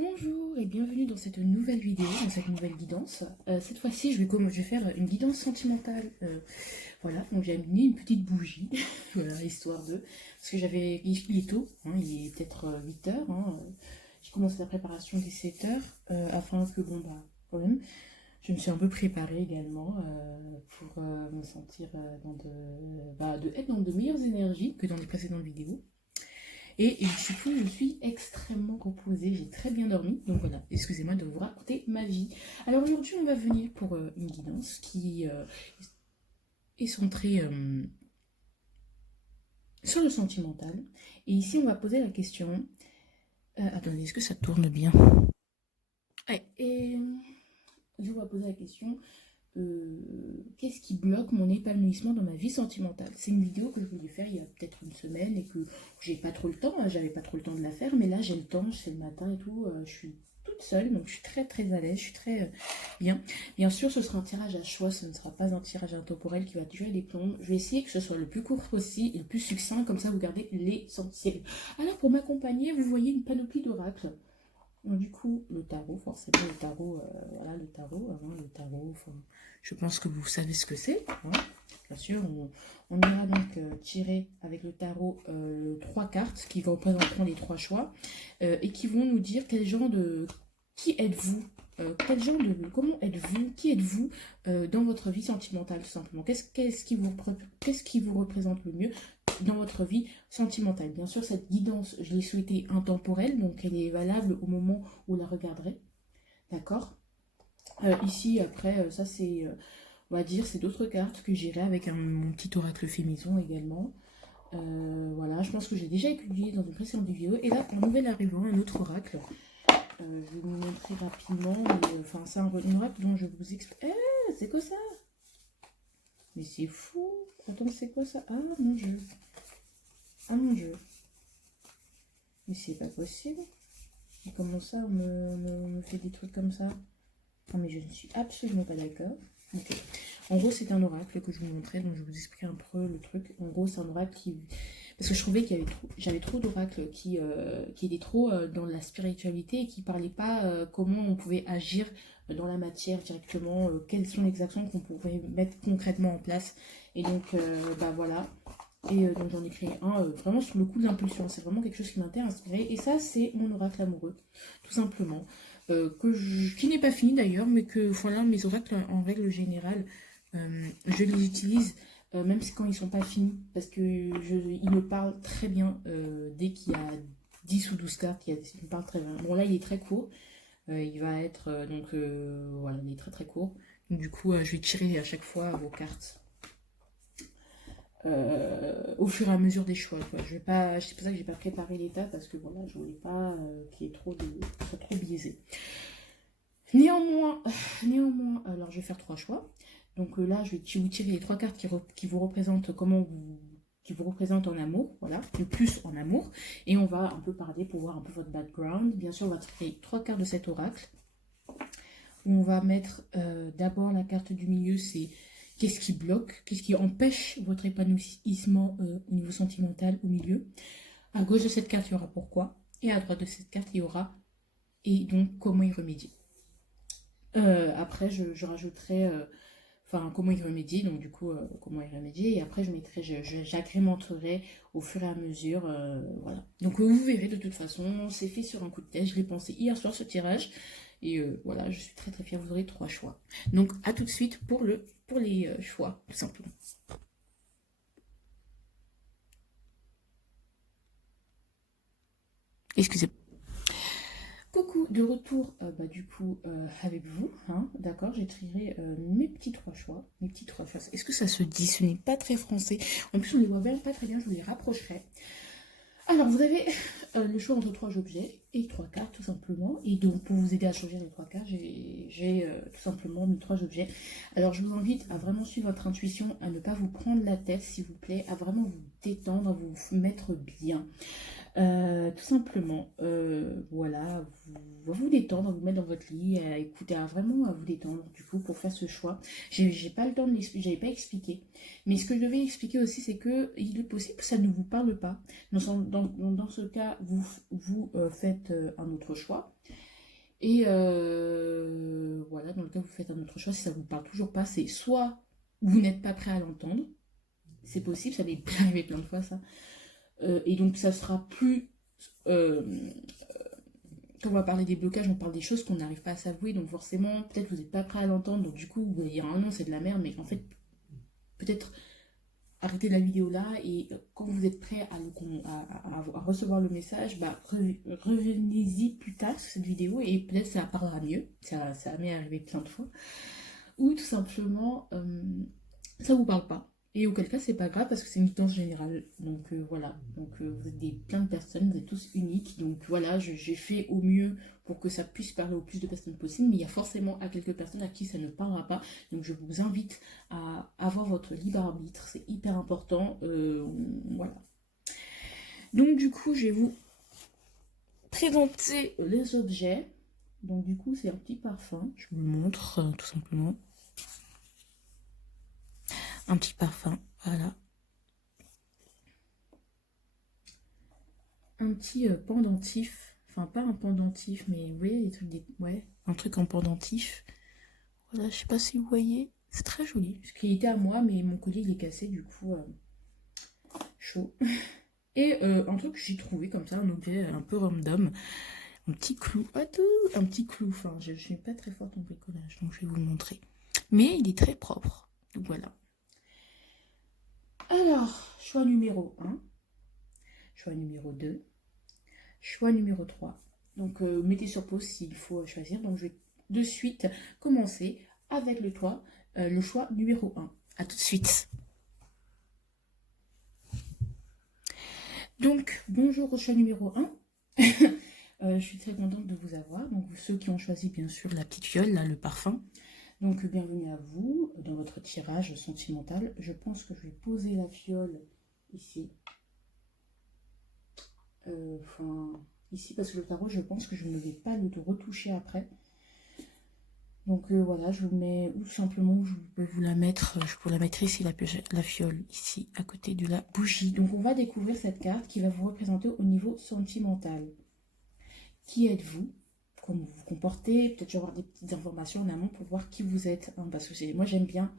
Bonjour et bienvenue dans cette nouvelle vidéo, dans cette nouvelle guidance. Cette fois-ci, je vais faire une guidance sentimentale. Voilà, donc j'ai amené une petite bougie, voilà, histoire de... Parce que il est tôt, hein, il est peut-être 8 heures. J'ai commencé la préparation dès 7 heures, afin que, bon, bah, quand même, je me suis un peu préparée également pour me sentir être dans de meilleures énergies que dans les précédentes vidéos. Et du coup, je suis extrêmement reposée, j'ai très bien dormi. Donc voilà, excusez-moi de vous raconter ma vie. Alors aujourd'hui, on va venir pour une guidance qui est centrée sur le sentimental. Et ici, on va poser la question... attendez, est-ce que ça tourne bien? Ouais, et je vais poser la question... qu'est-ce qui bloque mon épanouissement dans ma vie sentimentale? C'est une vidéo que je voulais faire il y a peut-être une semaine et que j'ai pas trop le temps, hein, j'avais pas trop le temps de la faire, mais là j'ai le temps, je fais le matin et tout, je suis toute seule, donc je suis très très à l'aise, je suis très bien. Bien sûr, ce sera un tirage à choix, ce ne sera pas un tirage intemporel qui va durer les plombs. Je vais essayer que ce soit le plus court possible et le plus succinct, comme ça vous gardez l'essentiel. Alors pour m'accompagner, vous voyez une panoplie d'oracles. Donc, du coup, le tarot, forcément, le tarot, voilà, le tarot, enfin, je pense que vous savez ce que c'est, hein. Bien sûr, on ira donc tirer avec le tarot 3 cartes qui représenteront les 3 choix et qui vont nous dire quel genre de... Qui êtes-vous? Quel genre de... Comment êtes-vous? Qui êtes-vous dans votre vie sentimentale, tout simplement? Qu'est-ce qui vous représente le mieux dans votre vie sentimentale? Bien sûr, cette guidance, je l'ai souhaitée intemporelle, donc elle est valable au moment où vous la regarderez. D'accord. Ici, après, ça c'est, on va dire, c'est d'autres cartes que j'irai avec mon petit oracle fait maison également. Voilà, je pense que j'ai déjà étudié dans une précédente vidéo. Et là, en nouvel arrivant, un autre oracle. Je vais vous montrer rapidement. Enfin, c'est un oracle dont je vous explique. C'est quoi ça? Mais c'est fou. Attends, c'est quoi ça? Ah mon Dieu. Ah mon Dieu. Mais c'est pas possible. Et comment ça, on me fait des trucs comme ça? Non, mais je ne suis absolument pas d'accord. Okay. En gros, c'est un oracle que je vous montrais, donc je vous explique un peu le truc. En gros, c'est un oracle qui... Parce que je trouvais qu'il y avait j'avais trop d'oracles qui étaient trop dans la spiritualité et qui ne parlaient pas comment on pouvait agir dans la matière directement, quelles sont les actions qu'on pourrait mettre concrètement en place. Et donc, bah voilà. Et donc j'en ai créé un vraiment sur le coup de l'impulsion. C'est vraiment quelque chose qui m'a inspiré. Et ça, c'est mon oracle amoureux, tout simplement. Qui n'est pas fini d'ailleurs, mais que voilà, mes oracles en règle générale, je les utilise même si quand ils sont pas finis, parce que ils me parlent très bien dès qu'il y a 10 ou 12 cartes, il me parle très bien. Bon là il est très court, il va être voilà, il est très très court. Donc, du coup je vais tirer à chaque fois vos cartes. Au fur et à mesure des choix, quoi. Je vais pas, c'est pour ça que j'ai pas préparé l'état parce que voilà, je voulais pas qu'il y ait trop biaisé. Néanmoins, alors je vais faire 3 choix. Donc là, je vais vous tirer les 3 cartes qui vous représentent qui vous représentent en amour, voilà, le plus en amour. Et on va un peu parler pour voir un peu votre background. Bien sûr, on va tirer 3 cartes de cet oracle. On va mettre d'abord la carte du milieu, c'est qu'est-ce qui bloque, qu'est-ce qui empêche votre épanouissement au niveau sentimental au milieu. À gauche de cette carte, il y aura pourquoi. Et à droite de cette carte, il y aura et donc comment y remédier. Après, je rajouterai enfin comment y remédier, donc du coup comment y remédier, et après j'agrémenterai au fur et à mesure, voilà. Donc vous verrez, de toute façon, c'est fait sur un coup de tête, je l'ai pensé hier soir ce tirage, et voilà, je suis très très fière, vous aurez 3 choix. Donc à tout de suite pour les choix, tout simplement. Excusez-moi. Coucou, de retour du coup avec vous, hein, d'accord, j'ai tiré mes petits 3 choix, Est-ce que ça se dit? Ce n'est pas très français. En plus on les voit bien pas très bien, je vous les rapprocherai. Alors vous avez le choix entre 3 objets et 3 cartes tout simplement. Et donc pour vous aider à choisir les 3 cartes, j'ai tout simplement mis 3 objets. Alors je vous invite à vraiment suivre votre intuition, à ne pas vous prendre la tête s'il vous plaît, à vraiment vous détendre, à vous mettre bien. Tout simplement, voilà, vous détendre, vous mettre dans votre lit, à écouter, vraiment à vous détendre, du coup, pour faire ce choix. J'ai pas le temps de l'expliquer, j'avais pas expliqué. Mais ce que je devais expliquer aussi, c'est que il est possible que ça ne vous parle pas. Dans ce cas, vous faites un autre choix. Et voilà, dans le cas où vous faites un autre choix, si ça ne vous parle toujours pas, c'est soit vous n'êtes pas prêt à l'entendre, c'est possible, ça m'est arrivé plein de fois ça, et donc ça sera plus... quand on va parler des blocages, on parle des choses qu'on n'arrive pas à s'avouer, donc forcément, peut-être vous n'êtes pas prêt à l'entendre, donc du coup, vous allez dire ah non, c'est de la merde, mais en fait, peut-être arrêtez la vidéo là, et quand vous êtes prêt à recevoir le message, bah, revenez-y plus tard sur cette vidéo, et peut-être ça parlera mieux, ça m'est arrivé plein de fois, ou tout simplement, ça vous parle pas. Et auquel cas, c'est pas grave parce que c'est une guidance générale. Donc voilà. Donc vous êtes plein de personnes, vous êtes tous uniques. Donc voilà, j'ai fait au mieux pour que ça puisse parler au plus de personnes possible. Mais il y a forcément à quelques personnes à qui ça ne parlera pas. Donc je vous invite à avoir votre libre arbitre. C'est hyper important. Voilà. Donc du coup, je vais vous présenter les objets. Donc du coup, c'est un petit parfum. Je vous le montre tout simplement. Un petit parfum, voilà. Un petit pendentif, enfin pas un pendentif, mais vous voyez les trucs, ouais, un truc en pendentif. Voilà, je sais pas si vous voyez, c'est très joli. Ce qui était à moi, mais mon collier il est cassé, du coup, chaud. Et un truc que j'ai trouvé comme ça, un objet un peu random, un petit clou, un petit clou, enfin je suis pas très forte en bricolage, donc je vais vous le montrer. Mais il est très propre, donc voilà. Alors, choix numéro 1, choix numéro 2, choix numéro 3. Donc, mettez sur pause s'il faut choisir. Donc, je vais de suite commencer avec le choix numéro 1. A tout de suite. Donc, bonjour au choix numéro 1. Je suis très contente de vous avoir. Donc, ceux qui ont choisi, bien sûr, la petite fiole, là, le parfum. Donc, bienvenue à vous dans votre tirage sentimental. Je pense que je vais poser la fiole ici. Ici, parce que le tarot, je pense que je ne vais pas le retoucher après. Donc voilà, je vous mets, ou simplement, je peux vous la mettre, je peux la mettre ici, la fiole, ici, à côté de la bougie. Donc on va découvrir cette carte qui va vous représenter au niveau sentimental. Qui êtes-vous? Comment vous vous comportez? Peut-être avoir des petites informations en amont pour voir qui vous êtes. Hein, parce que moi j'aime bien,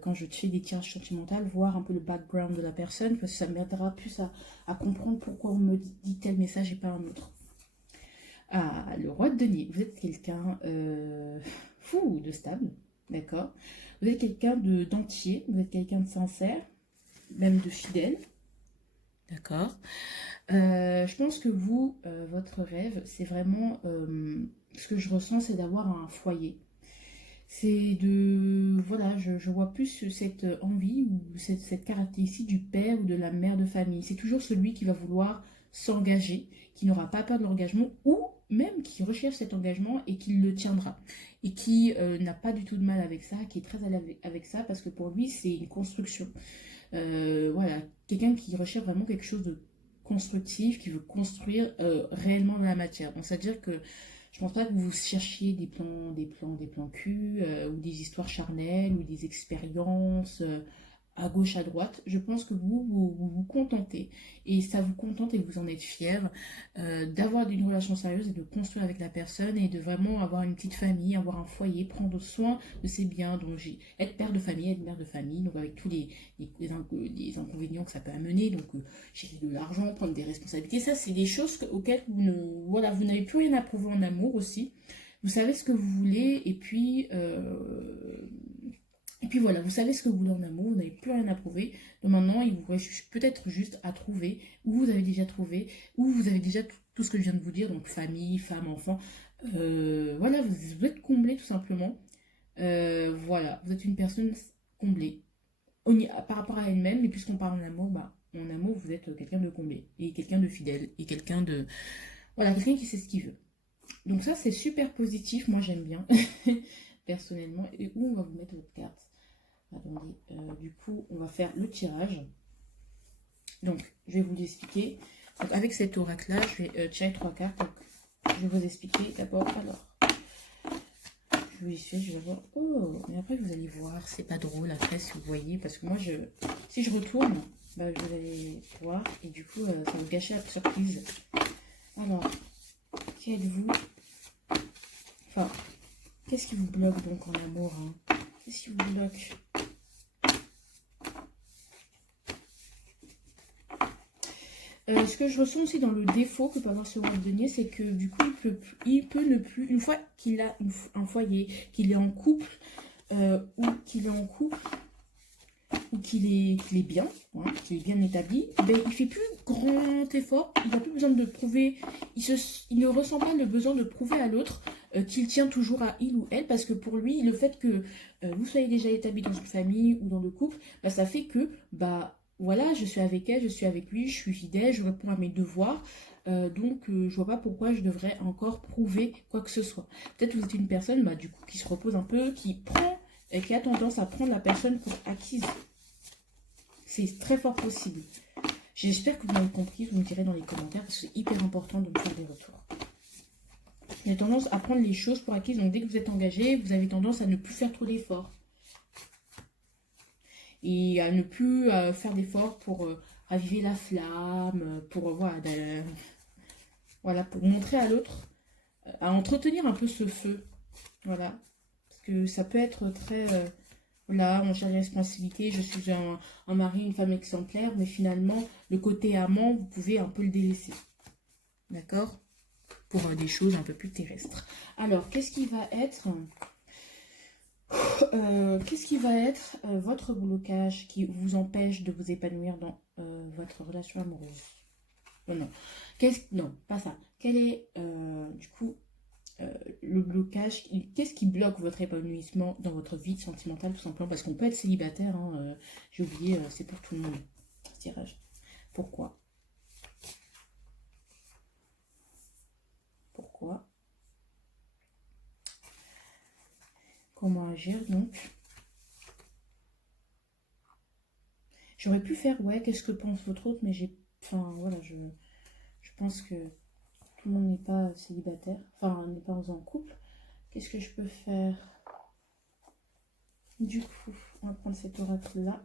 quand je fais des tirages sentimentaux, voir un peu le background de la personne, parce que ça m'aidera plus à comprendre pourquoi on me dit tel message et pas un autre. Ah, le roi de denier, vous êtes quelqu'un fou de stable, d'accord? Vous êtes quelqu'un d'entier, vous êtes quelqu'un de sincère, même de fidèle, d'accord? Je pense que vous, votre rêve, c'est vraiment, ce que je ressens, c'est d'avoir un foyer. C'est de, voilà, je vois plus cette envie ou cette caractéristique du père ou de la mère de famille. C'est toujours celui qui va vouloir s'engager, qui n'aura pas peur de l'engagement ou même qui recherche cet engagement et qui le tiendra. Et qui n'a pas du tout de mal avec ça, qui est très à l'aise avec ça parce que pour lui, c'est une construction. Voilà, quelqu'un qui recherche vraiment quelque chose de constructif, qui veut construire réellement dans la matière. Donc, c'est-à-dire que je pense pas que vous cherchiez des plans cul, ou des histoires charnelles, ou des expériences à gauche, à droite. Je pense que vous contentez, et ça vous contente et vous en êtes fier d'avoir une relation sérieuse et de construire avec la personne et de vraiment avoir une petite famille, avoir un foyer, prendre soin de ses biens. Donc, être père de famille, être mère de famille, donc avec tous les inconvénients que ça peut amener, donc gérer de l'argent, prendre des responsabilités, ça c'est des choses auxquelles vous n'avez plus rien à prouver en amour aussi. Vous savez ce que vous voulez, et puis voilà, vous savez ce que vous voulez en amour, vous n'avez plus rien à prouver. Donc maintenant, il vous reste peut-être juste à trouver, ou vous avez déjà trouvé, ou vous avez déjà tout ce que je viens de vous dire, donc famille, femme, enfant. Voilà, vous êtes comblé tout simplement. Voilà, vous êtes une personne comblée. Par rapport à elle-même, mais puisqu'on parle en amour, bah, en amour, vous êtes quelqu'un de comblé, et quelqu'un de fidèle, et quelqu'un de... Voilà, quelqu'un qui sait ce qu'il veut. Donc ça, c'est super positif, moi j'aime bien, personnellement. Et où on va vous mettre votre carte? Attendez, du coup, on va faire le tirage. Donc, je vais vous l'expliquer. Donc, avec cet oracle-là, je vais tirer 3 cartes. Donc, je vais vous expliquer d'abord. Alors, je vais voir. Oh, mais après, vous allez voir. C'est pas drôle après, si vous voyez. Parce que moi, si je retourne, bah, vous allez voir. Et du coup, ça va gâcher la surprise. Alors, qui êtes-vous? Qu'est-ce qui vous bloque donc en amour, hein? Qu'est-ce qui vous bloque? Ce que je ressens aussi dans le défaut que peut avoir ce roi de denier, c'est que du coup, il peut ne plus, une fois qu'il a un foyer, qu'il est en couple, ou qu'il est en couple, ou qu'il est bien, hein, qu'il est bien établi, ben, il fait plus grand effort, il n'a plus besoin de prouver, il ne ressent pas le besoin de prouver à l'autre qu'il tient toujours à il ou elle, parce que pour lui, le fait que vous soyez déjà établi dans une famille ou dans le couple, ben, ça fait que, bah, voilà, je suis avec elle, je suis avec lui, je suis fidèle, je réponds à mes devoirs, donc je vois pas pourquoi je devrais encore prouver quoi que ce soit. Peut-être que vous êtes une personne, bah, du coup, qui se repose un peu, qui prend, et qui a tendance à prendre la personne pour acquise. C'est très fort possible. J'espère que vous m'avez compris, vous me direz dans les commentaires, parce que c'est hyper important de me faire des retours. Vous avez tendance à prendre les choses pour acquises, donc dès que vous êtes engagé, vous avez tendance à ne plus faire trop d'efforts. Et à ne plus faire d'efforts pour raviver la flamme, pour, voilà, pour montrer à l'autre, à entretenir un peu ce feu. Voilà. Parce que ça peut être très... là, on gère les responsabilités, je suis un mari, une femme exemplaire, mais finalement, le côté amant, vous pouvez un peu le délaisser. D'accord? Pour des choses un peu plus terrestres. Alors, qu'est-ce qui va être votre blocage qui vous empêche de vous épanouir dans votre relation amoureuse? Non, non, pas ça. Quel est, du coup, le blocage, qu'est-ce qui bloque votre épanouissement dans votre vie sentimentale, tout simplement? Parce qu'on peut être célibataire, hein, j'ai oublié, c'est pour tout le monde, ce tirage. Pourquoi? Pourquoi? Comment agir, donc? J'aurais pu faire, ouais, qu'est-ce que pense votre autre, mais j'ai... Enfin, voilà, je pense que tout le monde n'est pas célibataire, enfin, n'est pas en couple. Qu'est-ce que je peux faire? Du coup, on va prendre cet oracle-là.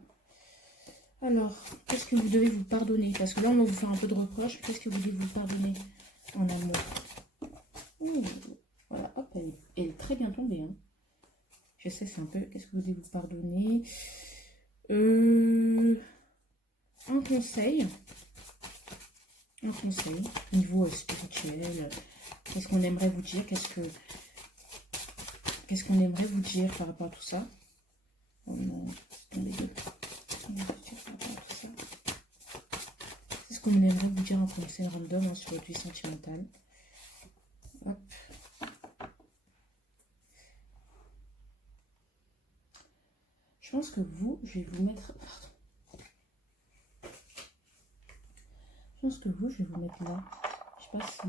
Alors, qu'est-ce que vous devez vous pardonner? Parce que là, on va vous faire un peu de reproche. Qu'est-ce que vous devez vous pardonner en amour? Ouh, voilà, hop, elle est très bien tombée. Hein. Je sais, c'est un peu... Qu'est-ce que vous devez vous pardonner? Un conseil. Un conseil au niveau spirituel. Qu'est-ce qu'on aimerait vous dire? Qu'est-ce qu'on aimerait vous dire par rapport à tout ça? Oh non, attendez deux. C'est ce qu'on aimerait vous dire en conseil random hein, sur votre vie sentimentale. Hop. Je pense que vous, je vais vous mettre... Je pense que vous, je vais vous mettre là. Je sais pas si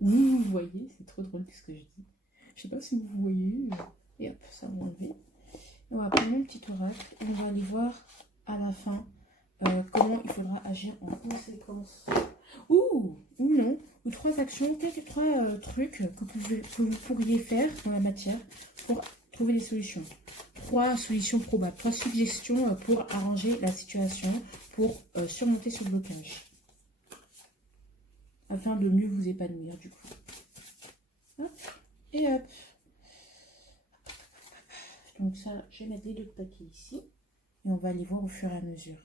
vous voyez. C'est trop drôle ce que je dis. Je sais pas si vous voyez. Et hop, ça va enlever. On va prendre un petit oracle. On va aller voir à la fin comment il faudra agir en conséquence. Ou non. Ou trois actions, trois trucs que vous pourriez faire dans la matière pour trouver des solutions. Trois solutions probables. Trois suggestions pour arranger la situation, pour surmonter ce blocage. Afin de mieux vous épanouir du coup. Hop, et hop. Donc ça, je vais mettre les deux paquets ici. Et on va les voir au fur et à mesure.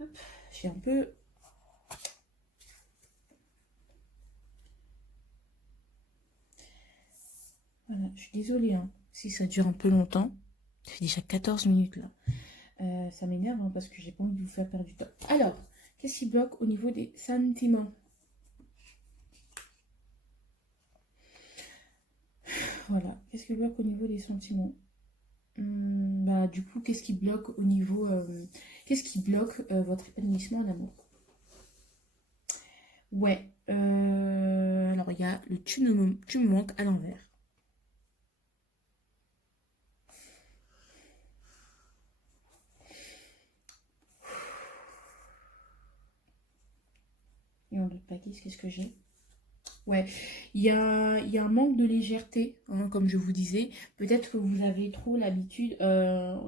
Hop, j'ai un peu... Voilà, je suis désolée hein, si ça dure un peu longtemps. Ça fait déjà 14 minutes là. Ça m'énerve hein, parce que j'ai pas envie de vous faire perdre du temps. Alors, qu'est-ce qui bloque au niveau des sentiments? Voilà, qu'est-ce qui bloque au niveau des sentiments? Bah, du coup, qu'est-ce qui bloque au niveau... qu'est-ce qui bloque votre épanouissement en amour? Ouais, alors il y a le tu me manques à l'envers. Et en d'autres paquets, qu'est-ce que j'ai? Ouais, il y a un manque de légèreté, hein, comme je vous disais. Peut-être que vous avez trop l'habitude,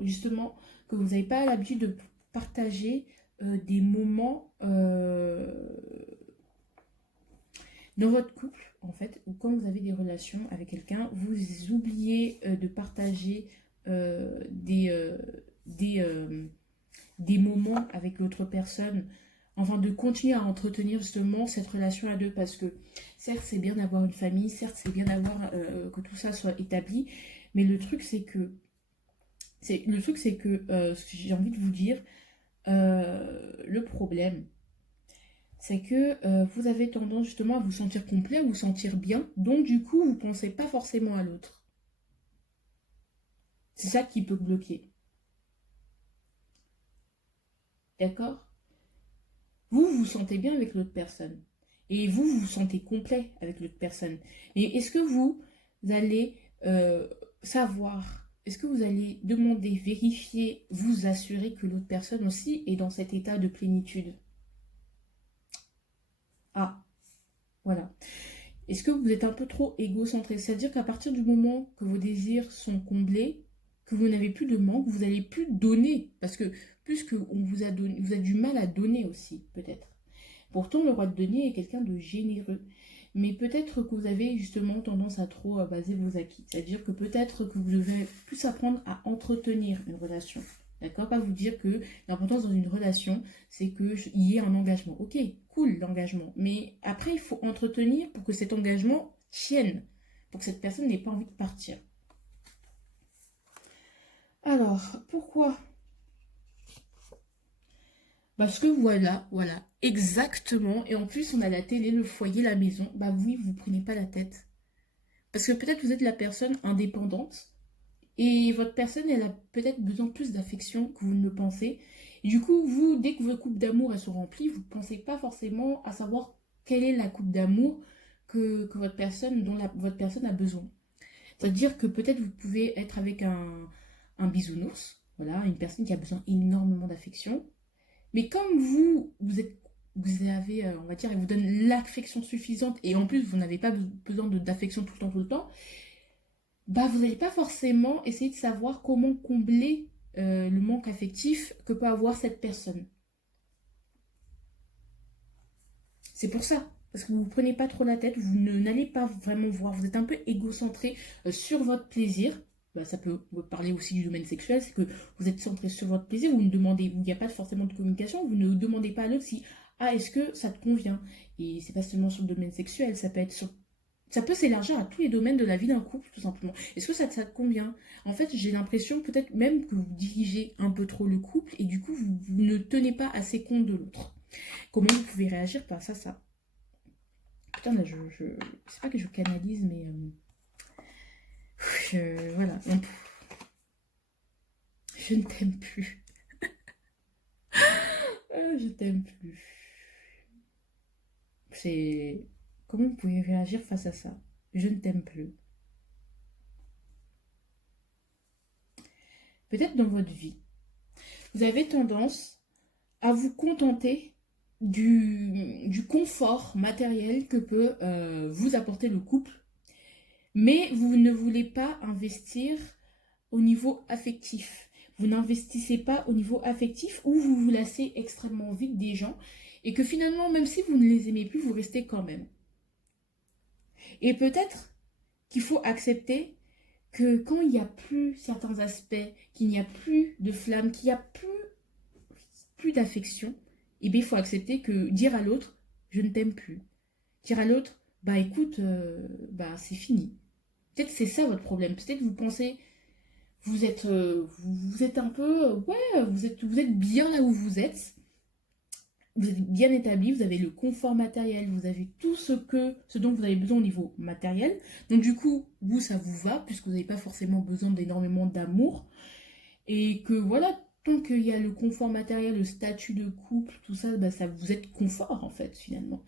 justement, que vous n'avez pas l'habitude de partager des moments Dans votre couple, en fait, ou quand vous avez des relations avec quelqu'un, vous oubliez de partager euh, des, euh, des, euh, des moments avec l'autre personne, enfin de continuer à entretenir justement cette relation à deux, parce que certes c'est bien d'avoir une famille, certes c'est bien d'avoir que tout ça soit établi, mais le truc c'est que ce que j'ai envie de vous dire, le problème c'est que vous avez tendance justement à vous sentir complet, à vous sentir bien, donc du coup vous pensez pas forcément à l'autre. C'est ça qui peut bloquer, d'accord? Vous vous sentez bien avec l'autre personne. Et vous vous sentez complet avec l'autre personne. Mais est-ce que vous allez savoir, est-ce que vous allez demander, vérifier, vous assurer que l'autre personne aussi est dans cet état de plénitude? Ah, voilà. Est-ce que vous êtes un peu trop égocentré? C'est-à-dire qu'à partir du moment que vos désirs sont comblés, que vous n'avez plus de manque, vous n'allez plus donner. Parce que plus qu'on vous a donné, vous avez du mal à donner aussi, peut-être. Pourtant, le roi de denier est quelqu'un de généreux. Mais peut-être que vous avez justement tendance à trop baser vos acquis. C'est-à-dire que peut-être que vous devez plus apprendre à entretenir une relation. D'accord? Pas vous dire que l'importance dans une relation, c'est qu'il y ait un engagement. Ok, cool l'engagement. Mais après, il faut entretenir pour que cet engagement tienne. Pour que cette personne n'ait pas envie de partir. Alors, pourquoi? Parce que voilà, exactement. Et en plus, on a la télé, le foyer, la maison. Bah oui, vous prenez pas la tête. Parce que peut-être vous êtes la personne indépendante et votre personne, elle a peut-être besoin de plus d'affection que vous ne le pensez. Et du coup, vous, dès que vos coupes d'amour elles sont remplies, vous ne pensez pas forcément à savoir quelle est la coupe d'amour que votre personne, votre personne a besoin. C'est-à-dire que peut-être vous pouvez être avec un bisounours, voilà, une personne qui a besoin énormément d'affection. Mais comme vous avez, on va dire, elle vous donne l'affection suffisante et en plus vous n'avez pas besoin d'affection tout le temps, bah vous n'allez pas forcément essayer de savoir comment combler le manque affectif que peut avoir cette personne. C'est pour ça. Parce que vous ne prenez pas trop la tête, vous n'allez pas vraiment voir, vous êtes un peu égocentré sur votre plaisir. Bah, ça peut parler aussi du domaine sexuel, c'est que vous êtes centré sur votre plaisir, vous ne demandez, il n'y a pas forcément de communication, vous ne demandez pas à l'autre si ah est-ce que ça te convient. Et c'est pas seulement sur le domaine sexuel, ça peut s'élargir à tous les domaines de la vie d'un couple, tout simplement. Est-ce que ça te convient? En fait, j'ai l'impression peut-être même que vous dirigez un peu trop le couple et du coup, vous ne tenez pas assez compte de l'autre. Comment vous pouvez réagir face à ça? Putain, là, c'est pas que je canalise, mais voilà. Donc, je ne t'aime plus. Je t'aime plus. C'est... Comment vous pouvez réagir face à ça? Je ne t'aime plus. Peut-être dans votre vie, vous avez tendance à vous contenter du confort matériel que peut vous apporter le couple, mais vous ne voulez pas investir au niveau affectif. Vous n'investissez pas au niveau affectif ou vous vous lassez extrêmement vite des gens et que finalement, même si vous ne les aimez plus, vous restez quand même. Et peut-être qu'il faut accepter que quand il n'y a plus certains aspects, qu'il n'y a plus de flamme, qu'il n'y a plus d'affection, et bien il faut accepter que dire à l'autre, je ne t'aime plus. Dire à l'autre, bah écoute, bah c'est fini. Peut-être c'est ça votre problème. Peut-être vous pensez, vous êtes un peu, ouais, vous êtes bien là où vous êtes. Vous êtes bien établi, vous avez le confort matériel, vous avez tout ce dont vous avez besoin au niveau matériel. Donc du coup, vous, ça vous va, puisque vous n'avez pas forcément besoin d'énormément d'amour. Et que voilà, tant qu'il y a le confort matériel, le statut de couple, tout ça, bah, ça vous êtes confort en fait finalement.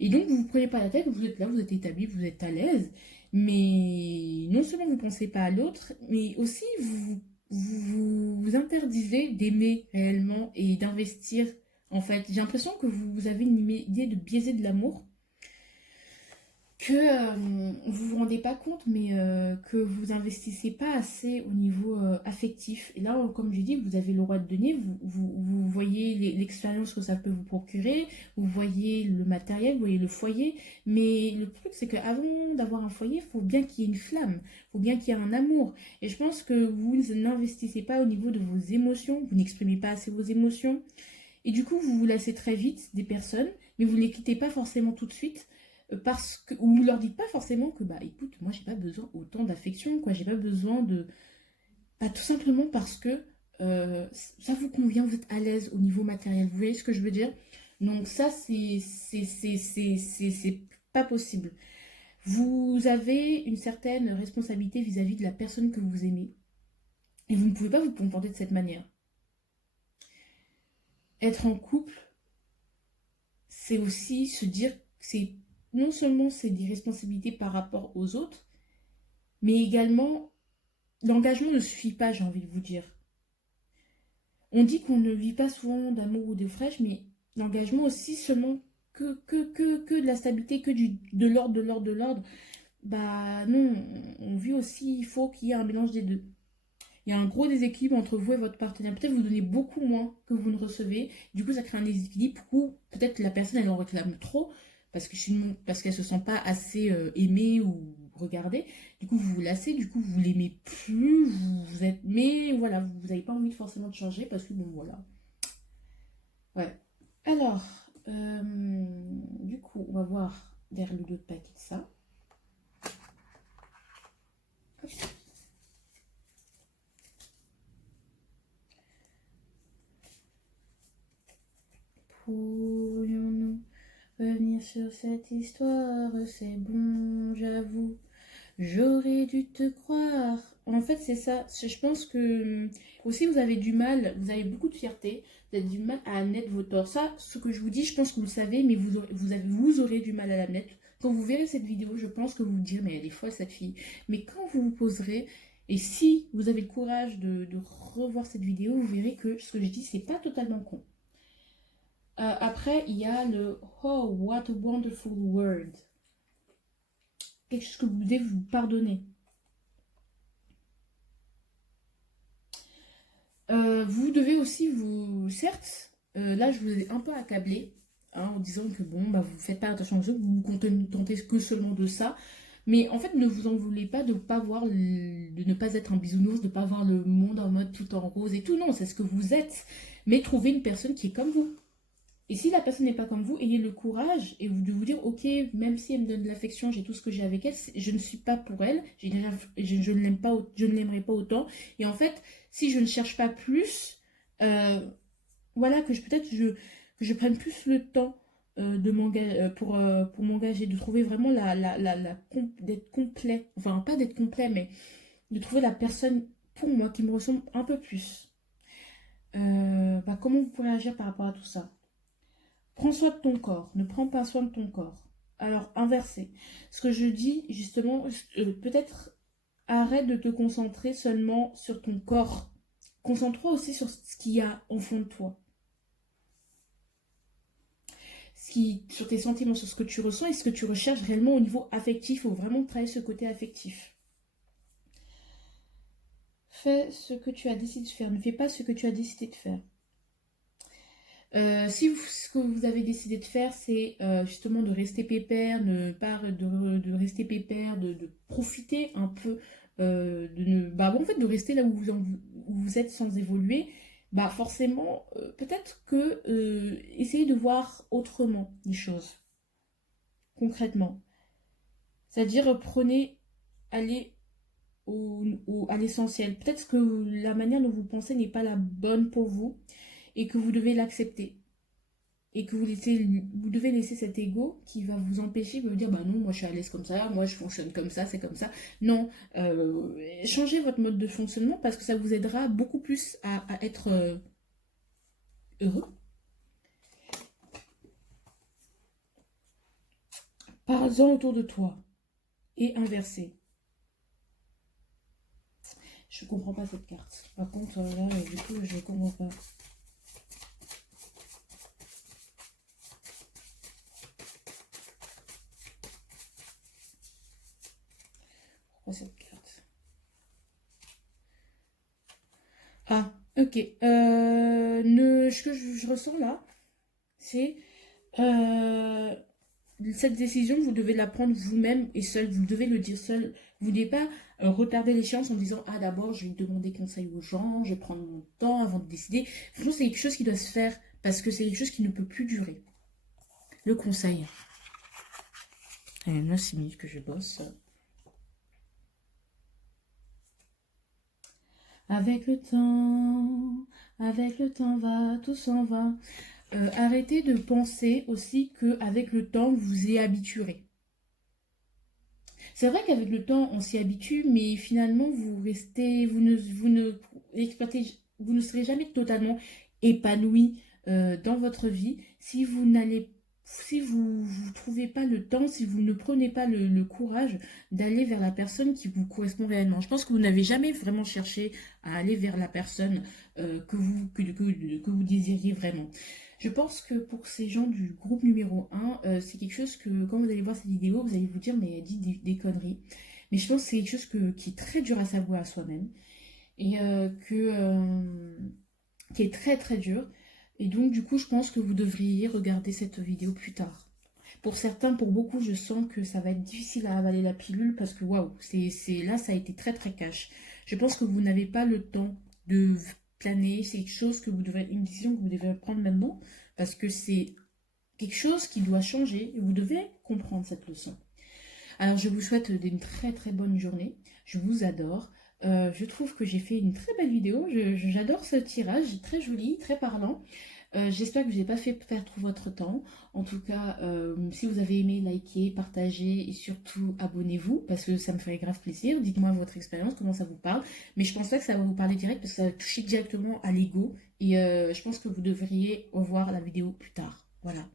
Et donc vous ne prenez pas la tête, vous êtes là, vous êtes établi, vous êtes à l'aise. Mais non seulement vous ne pensez pas à l'autre, mais aussi vous interdisez d'aimer réellement et d'investir. En fait, j'ai l'impression que vous avez une idée de biaiser de l'amour, vous vous rendez pas compte, mais que vous investissez pas assez au niveau affectif. Et là, comme je dis, vous avez le roi de denier, vous voyez l'expérience que ça peut vous procurer, vous voyez le matériel, vous voyez le foyer. Mais le truc, c'est qu'avant d'avoir un foyer, il faut bien qu'il y ait une flamme, il faut bien qu'il y ait un amour. Et je pense que vous n'investissez pas au niveau de vos émotions, vous n'exprimez pas assez vos émotions. Et du coup, vous vous lassez très vite des personnes, mais vous ne les quittez pas forcément tout de suite parce que ou vous leur dites pas forcément que bah écoute, moi j'ai pas besoin autant d'affection, quoi, j'ai pas besoin de bah, tout simplement parce que ça vous convient, vous êtes à l'aise au niveau matériel, vous voyez ce que je veux dire. Donc ça c'est pas possible. Vous avez une certaine responsabilité vis-à-vis de la personne que vous aimez et vous ne pouvez pas vous comporter de cette manière. Être en couple, c'est aussi se dire que c'est non seulement c'est des responsabilités par rapport aux autres, mais également l'engagement ne suffit pas, j'ai envie de vous dire. On dit qu'on ne vit pas souvent d'amour ou de fraîche, mais l'engagement aussi seulement que de la stabilité, que de l'ordre, de l'ordre, de l'ordre. Bah non, on vit aussi, il faut qu'il y ait un mélange des deux. Il y a un gros déséquilibre entre vous et votre partenaire. Peut-être vous donnez beaucoup moins que vous ne recevez. Du coup, ça crée un déséquilibre où peut-être la personne, elle en réclame trop parce qu'elle se sent pas assez aimée ou regardée. Du coup, vous vous lassez, du coup, vous l'aimez plus, vous êtes... Mais voilà, vous n'avez pas envie forcément de changer parce que bon, voilà. Ouais. Alors, du coup, on va voir vers le dos de paquet de ça. Pourrions-nous revenir sur cette histoire? C'est bon, j'avoue. J'aurais dû te croire. En fait, c'est ça. Je pense que aussi vous avez du mal, vous avez beaucoup de fierté, vous avez du mal à admettre vos torts. Ça, ce que je vous dis, je pense que vous le savez, mais vous aurez du mal à l'admettre. Quand vous verrez cette vidéo, je pense que vous vous direz, mais elle est folle cette fille. Mais quand vous vous poserez, et si vous avez le courage de revoir cette vidéo, vous verrez que ce que je dis, c'est pas totalement con. Après, il y a le Oh, what a wonderful word. Quelque chose que vous devez vous pardonner. Vous devez aussi vous... Certes, là, je vous ai un peu accablé hein, en disant que bon, bah, vous faites pas attention aux autres, vous vous contentez que seulement de ça. Mais en fait, ne vous en voulez pas de pas voir, de ne pas être un bisounours, de pas voir le monde en mode tout en rose et tout. Non, c'est ce que vous êtes. Mais trouvez une personne qui est comme vous. Et si la personne n'est pas comme vous, ayez le courage et de vous dire, ok, même si elle me donne de l'affection, j'ai tout ce que j'ai avec elle, je ne suis pas pour elle, je ne l'aime pas, je ne l'aimerai pas autant. Et en fait, si je ne cherche pas plus, euh, voilà, que que je prenne plus le temps pour m'engager, de trouver vraiment d'être complet, enfin pas d'être complet, mais de trouver la personne pour moi qui me ressemble un peu plus. Bah, comment vous pourrez agir par rapport à tout ça? Prends soin de ton corps, ne prends pas soin de ton corps. Alors, inversé. Ce que je dis, justement, peut-être arrête de te concentrer seulement sur ton corps. Concentre-toi aussi sur ce qu'il y a au fond de toi. Sur tes sentiments, sur ce que tu ressens et ce que tu recherches réellement au niveau affectif. Il faut vraiment travailler ce côté affectif. Fais ce que tu as décidé de faire. Ne fais pas ce que tu as décidé de faire. Si ce que vous avez décidé de faire, c'est justement de rester pépère, de rester pépère, de profiter un peu, en fait, de rester là où vous êtes sans évoluer, bah forcément, peut-être que essayez de voir autrement les choses, concrètement. C'est-à-dire, allez à l'essentiel. Peut-être que la manière dont vous pensez n'est pas la bonne pour vous et que vous devez l'accepter. Et que vous devez laisser cet ego qui va vous empêcher de vous dire bah non, moi je suis à l'aise comme ça, moi je fonctionne comme ça, c'est comme ça. Non, changez votre mode de fonctionnement parce que ça vous aidera beaucoup plus à être heureux. Parle-en autour de toi et inversé. Je comprends pas cette carte. Par contre, là, du coup, je comprends pas. cette carte. Ah, ok. Ce que je ressens là, c'est cette décision, vous devez la prendre vous-même et seul. Vous devez le dire seul. Vous ne devez pas retarder l'échéance en disant ah d'abord je vais demander conseil aux gens, je vais prendre mon temps avant de décider. Franchement, c'est quelque chose qui doit se faire parce que c'est quelque chose qui ne peut plus durer. Le conseil. Il y a 6 minutes que je bosse. Avec le temps va, tout s'en va. Arrêtez de penser aussi qu'avec le temps, vous vous y habituerez. C'est vrai qu'avec le temps, on s'y habitue, mais finalement, vous ne serez jamais totalement épanoui dans votre vie si vous ne trouvez pas le temps, si vous ne prenez pas le courage d'aller vers la personne qui vous correspond réellement. Je pense que vous n'avez jamais vraiment cherché à aller vers la personne que vous désiriez vraiment. Je pense que pour ces gens du groupe numéro 1, c'est quelque chose que, quand vous allez voir cette vidéo, vous allez vous dire, mais elle dit des conneries. Mais je pense que c'est quelque chose qui est très dur à s'avouer à soi-même et qui est très très dur. Et donc, du coup, je pense que vous devriez regarder cette vidéo plus tard. Pour certains, pour beaucoup, je sens que ça va être difficile à avaler la pilule parce que, waouh, là, ça a été très très cash. Je pense que vous n'avez pas le temps de planer, c'est quelque chose une décision que vous devez prendre maintenant parce que c'est quelque chose qui doit changer et vous devez comprendre cette leçon. Alors je vous souhaite une très très bonne journée, je vous adore, je trouve que j'ai fait une très belle vidéo, j'adore ce tirage, très joli, très parlant. J'espère que je n'ai pas fait perdre votre temps. En tout cas, si vous avez aimé, likez, partagez et surtout abonnez-vous parce que ça me ferait grave plaisir. Dites-moi votre expérience, comment ça vous parle. Mais je pense pas que ça va vous parler direct parce que ça va toucher directement à l'ego. Et je pense que vous devriez revoir la vidéo plus tard. Voilà.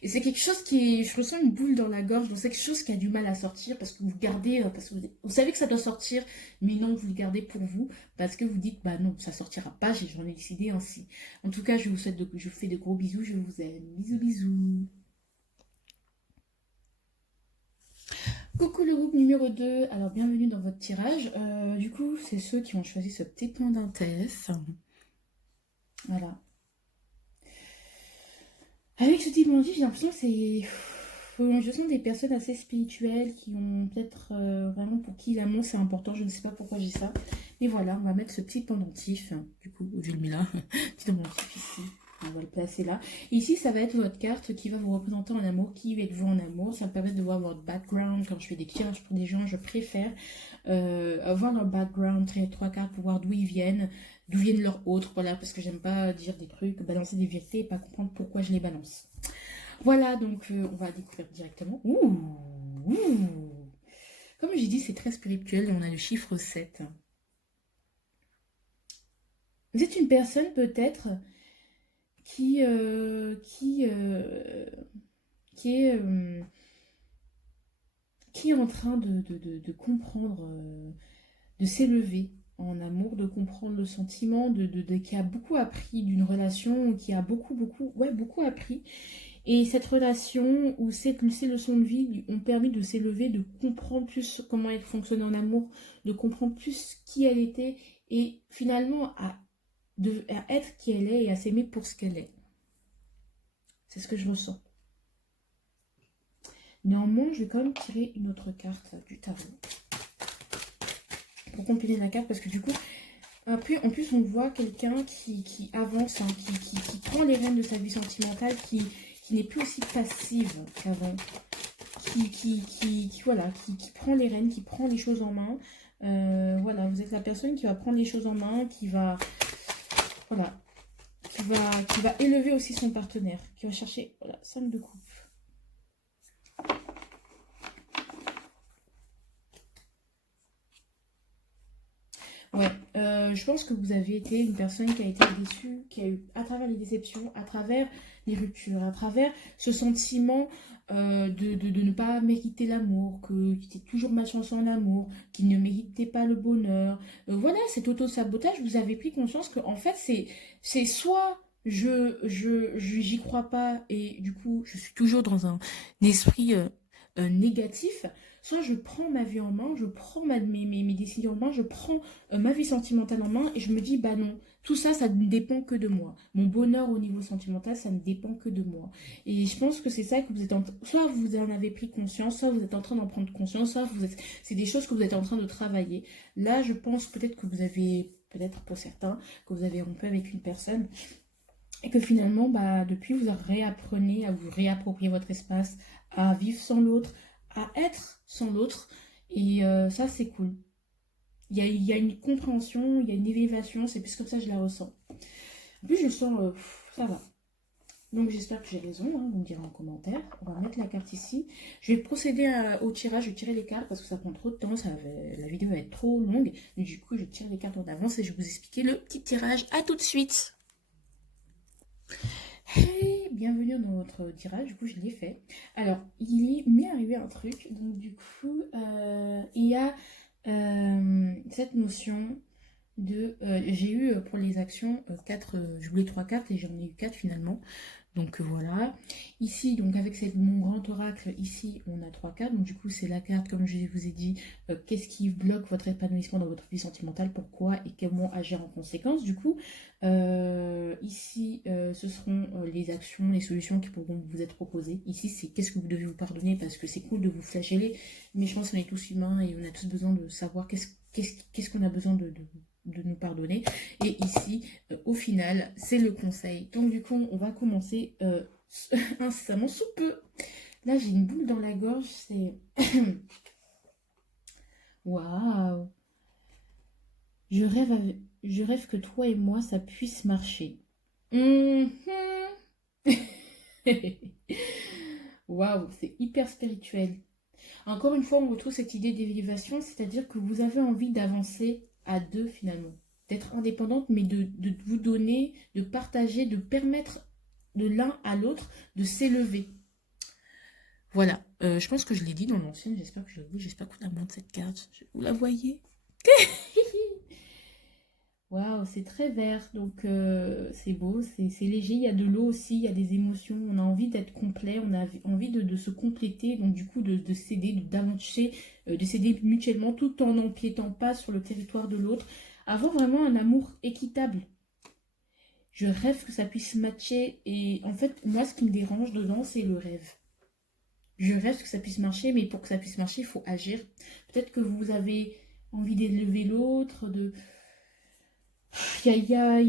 Et c'est quelque chose je ressens une boule dans la gorge, c'est quelque chose qui a du mal à sortir parce que vous gardez, parce que vous savez que ça doit sortir, mais non, vous le gardez pour vous parce que vous dites, bah non, ça sortira pas, j'en ai décidé ainsi. En tout cas, je vous fais de gros bisous, je vous aime. Bisous, bisous. Coucou le groupe numéro 2, alors bienvenue dans votre tirage. Du coup, c'est ceux qui ont choisi ce petit pendentif. Voilà. Avec ce type de j'ai l'impression que je sens des personnes assez spirituelles qui ont peut-être vraiment pour qui l'amour c'est important. Je ne sais pas pourquoi j'ai ça. Mais voilà, on va mettre ce petit pendentif. Du coup, je le mets là. Petit pendentif ici. On va le placer là. Et ici, ça va être votre carte qui va vous représenter en amour. Qui va être vous en amour. Ça me permet de voir votre background. Quand je fais des tirages pour des gens, je préfère voir leur background, 3 cartes pour voir d'où ils viennent. D'où viennent leurs autres, voilà, parce que j'aime pas dire des trucs, balancer des vérités et pas comprendre pourquoi je les balance. Voilà, donc on va découvrir directement. Comme j'ai dit, c'est très spirituel, on a le chiffre 7. Vous êtes une personne peut-être qui est en train de comprendre, de s'élever en amour, de comprendre le sentiment, qui a beaucoup appris d'une relation, qui a beaucoup appris. Et cette relation ou ces leçons de vie lui ont permis de s'élever, de comprendre plus comment elle fonctionnait en amour, de comprendre plus qui elle était et finalement à être qui elle est et à s'aimer pour ce qu'elle est. C'est ce que je ressens. Néanmoins, je vais quand même tirer une autre carte du tarot pour compléter la carte parce que du coup, après, en plus, on voit quelqu'un qui avance, hein, qui prend les rênes de sa vie sentimentale, qui n'est plus aussi passive qu'avant, qui prend les rênes, qui prend les choses en main. Voilà, vous êtes la personne qui va prendre les choses en main, qui va élever aussi son partenaire, qui va chercher, voilà, 5 de coupe. Ouais, je pense que vous avez été une personne qui a été déçue, qui a eu, à travers les déceptions, à travers les ruptures, à travers ce sentiment de ne pas mériter l'amour, qui était toujours malchanceux en amour, qui ne méritait pas le bonheur. Voilà, cet auto-sabotage, vous avez pris conscience que en fait, c'est soit j'y crois pas et du coup, je suis toujours dans un esprit négatif, soit je prends ma vie en main, je prends mes décisions en main, je prends ma vie sentimentale en main et je me dis, bah non, tout ça, ça ne dépend que de moi. Mon bonheur au niveau sentimental, ça ne dépend que de moi. Et je pense que c'est ça que vous êtes soit vous en avez pris conscience, soit vous êtes en train d'en prendre conscience, soit c'est des choses que vous êtes en train de travailler. Là, je pense peut-être que vous avez, peut-être pour certains, que vous avez rompu avec une personne et que finalement, bah, depuis, vous réapprenez à vous réapproprier votre espace, à vivre sans l'autre, à être sans l'autre. Et ça, c'est cool. Il y a une compréhension, il y a une élévation, c'est plus comme ça que je la ressens. En plus, je sens, ça va. Donc j'espère que j'ai raison, hein, vous me direz en commentaire. On va mettre la carte ici. Je vais procéder au tirage, je vais tirer les cartes parce que ça prend trop de temps, la vidéo va être trop longue. Donc, du coup, je tire les cartes en avance et je vais vous expliquer le petit tirage. À tout de suite. Hey, bienvenue dans votre tirage, du coup je l'ai fait. Alors, il m'est arrivé un truc, donc du coup, il y a cette notion de... j'ai eu pour les actions 4, je voulais 3 cartes et j'en ai eu 4 finalement. Donc voilà. Ici, donc avec mon grand oracle, ici, on a 3 cartes. Donc du coup, c'est la carte, comme je vous ai dit, qu'est-ce qui bloque votre épanouissement dans votre vie sentimentale, pourquoi et comment agir en conséquence. Du coup, ici, ce seront les actions, les solutions qui pourront vous être proposées. Ici, c'est qu'est-ce que vous devez vous pardonner parce que c'est cool de vous flageller, mais je pense qu'on est tous humains et on a tous besoin de savoir qu'est-ce qu'on a besoin de nous pardonner. Et ici, au final, c'est le conseil. Donc du coup, on va commencer incessamment sous peu. Là, j'ai une boule dans la gorge, c'est... Waouh! Je rêve que toi et moi, ça puisse marcher. Mhm. Waouh, c'est hyper spirituel. Encore une fois, on retrouve cette idée d'élévation, c'est-à-dire que vous avez envie d'avancer à deux finalement, d'être indépendante, mais de vous donner, de partager, de permettre de l'un à l'autre de s'élever. Voilà, je pense que je l'ai dit dans l'ancienne, j'espère que je l'ai dit, j'espère qu'on a monté cette carte, vous la voyez? Waouh, c'est très vert, donc c'est beau, c'est léger, il y a de l'eau aussi, il y a des émotions, on a envie d'être complet, on a envie de se compléter, donc du coup de s'aider, d'avancer, de s'aider mutuellement tout en n'empiétant pas sur le territoire de l'autre, avoir vraiment un amour équitable. Je rêve que ça puisse matcher et en fait, moi ce qui me dérange dedans, c'est le rêve. Je rêve que ça puisse marcher, mais pour que ça puisse marcher, il faut agir. Peut-être que vous avez envie d'élever l'autre, de... Il y a un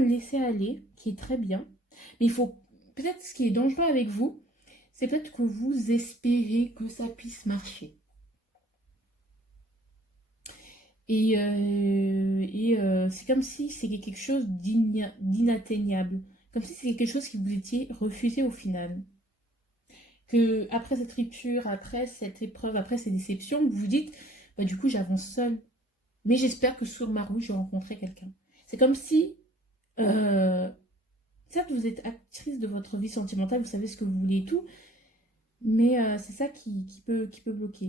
laisser-aller qui est très bien. Mais il faut... Peut-être ce qui est dangereux avec vous, c'est peut-être que vous espérez que ça puisse marcher. C'est comme si c'était quelque chose d'inatteignable. Comme si c'était quelque chose qui vous étiez refusé au final. Que après cette rupture, après cette épreuve, après ces déceptions, vous vous dites, bah, du coup j'avance seule. Mais j'espère que sur ma route, je rencontrerai quelqu'un. C'est comme si, euh, certes, vous êtes actrice de votre vie sentimentale, vous savez ce que vous voulez et tout, mais c'est ça qui peut bloquer.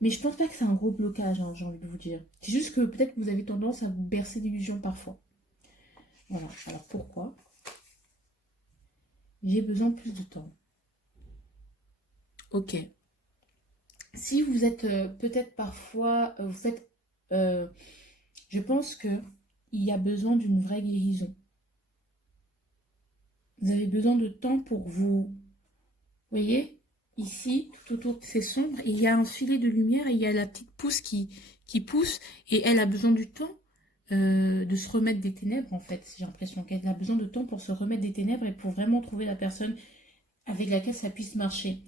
Mais je pense pas que c'est un gros blocage, hein, j'ai envie de vous dire. C'est juste que peut-être que vous avez tendance à vous bercer d'illusions parfois. Voilà, alors pourquoi? J'ai besoin de plus de temps. Ok. Si vous êtes peut-être parfois, vous êtes, je pense que il y a besoin d'une vraie guérison. Vous avez besoin de temps pour vous. Vous voyez, ici, tout autour, c'est sombre, et il y a un filet de lumière, et il y a la petite pousse qui pousse, et elle a besoin du temps de se remettre des ténèbres, en fait. J'ai l'impression qu'elle a besoin de temps pour se remettre des ténèbres et pour vraiment trouver la personne avec laquelle ça puisse marcher.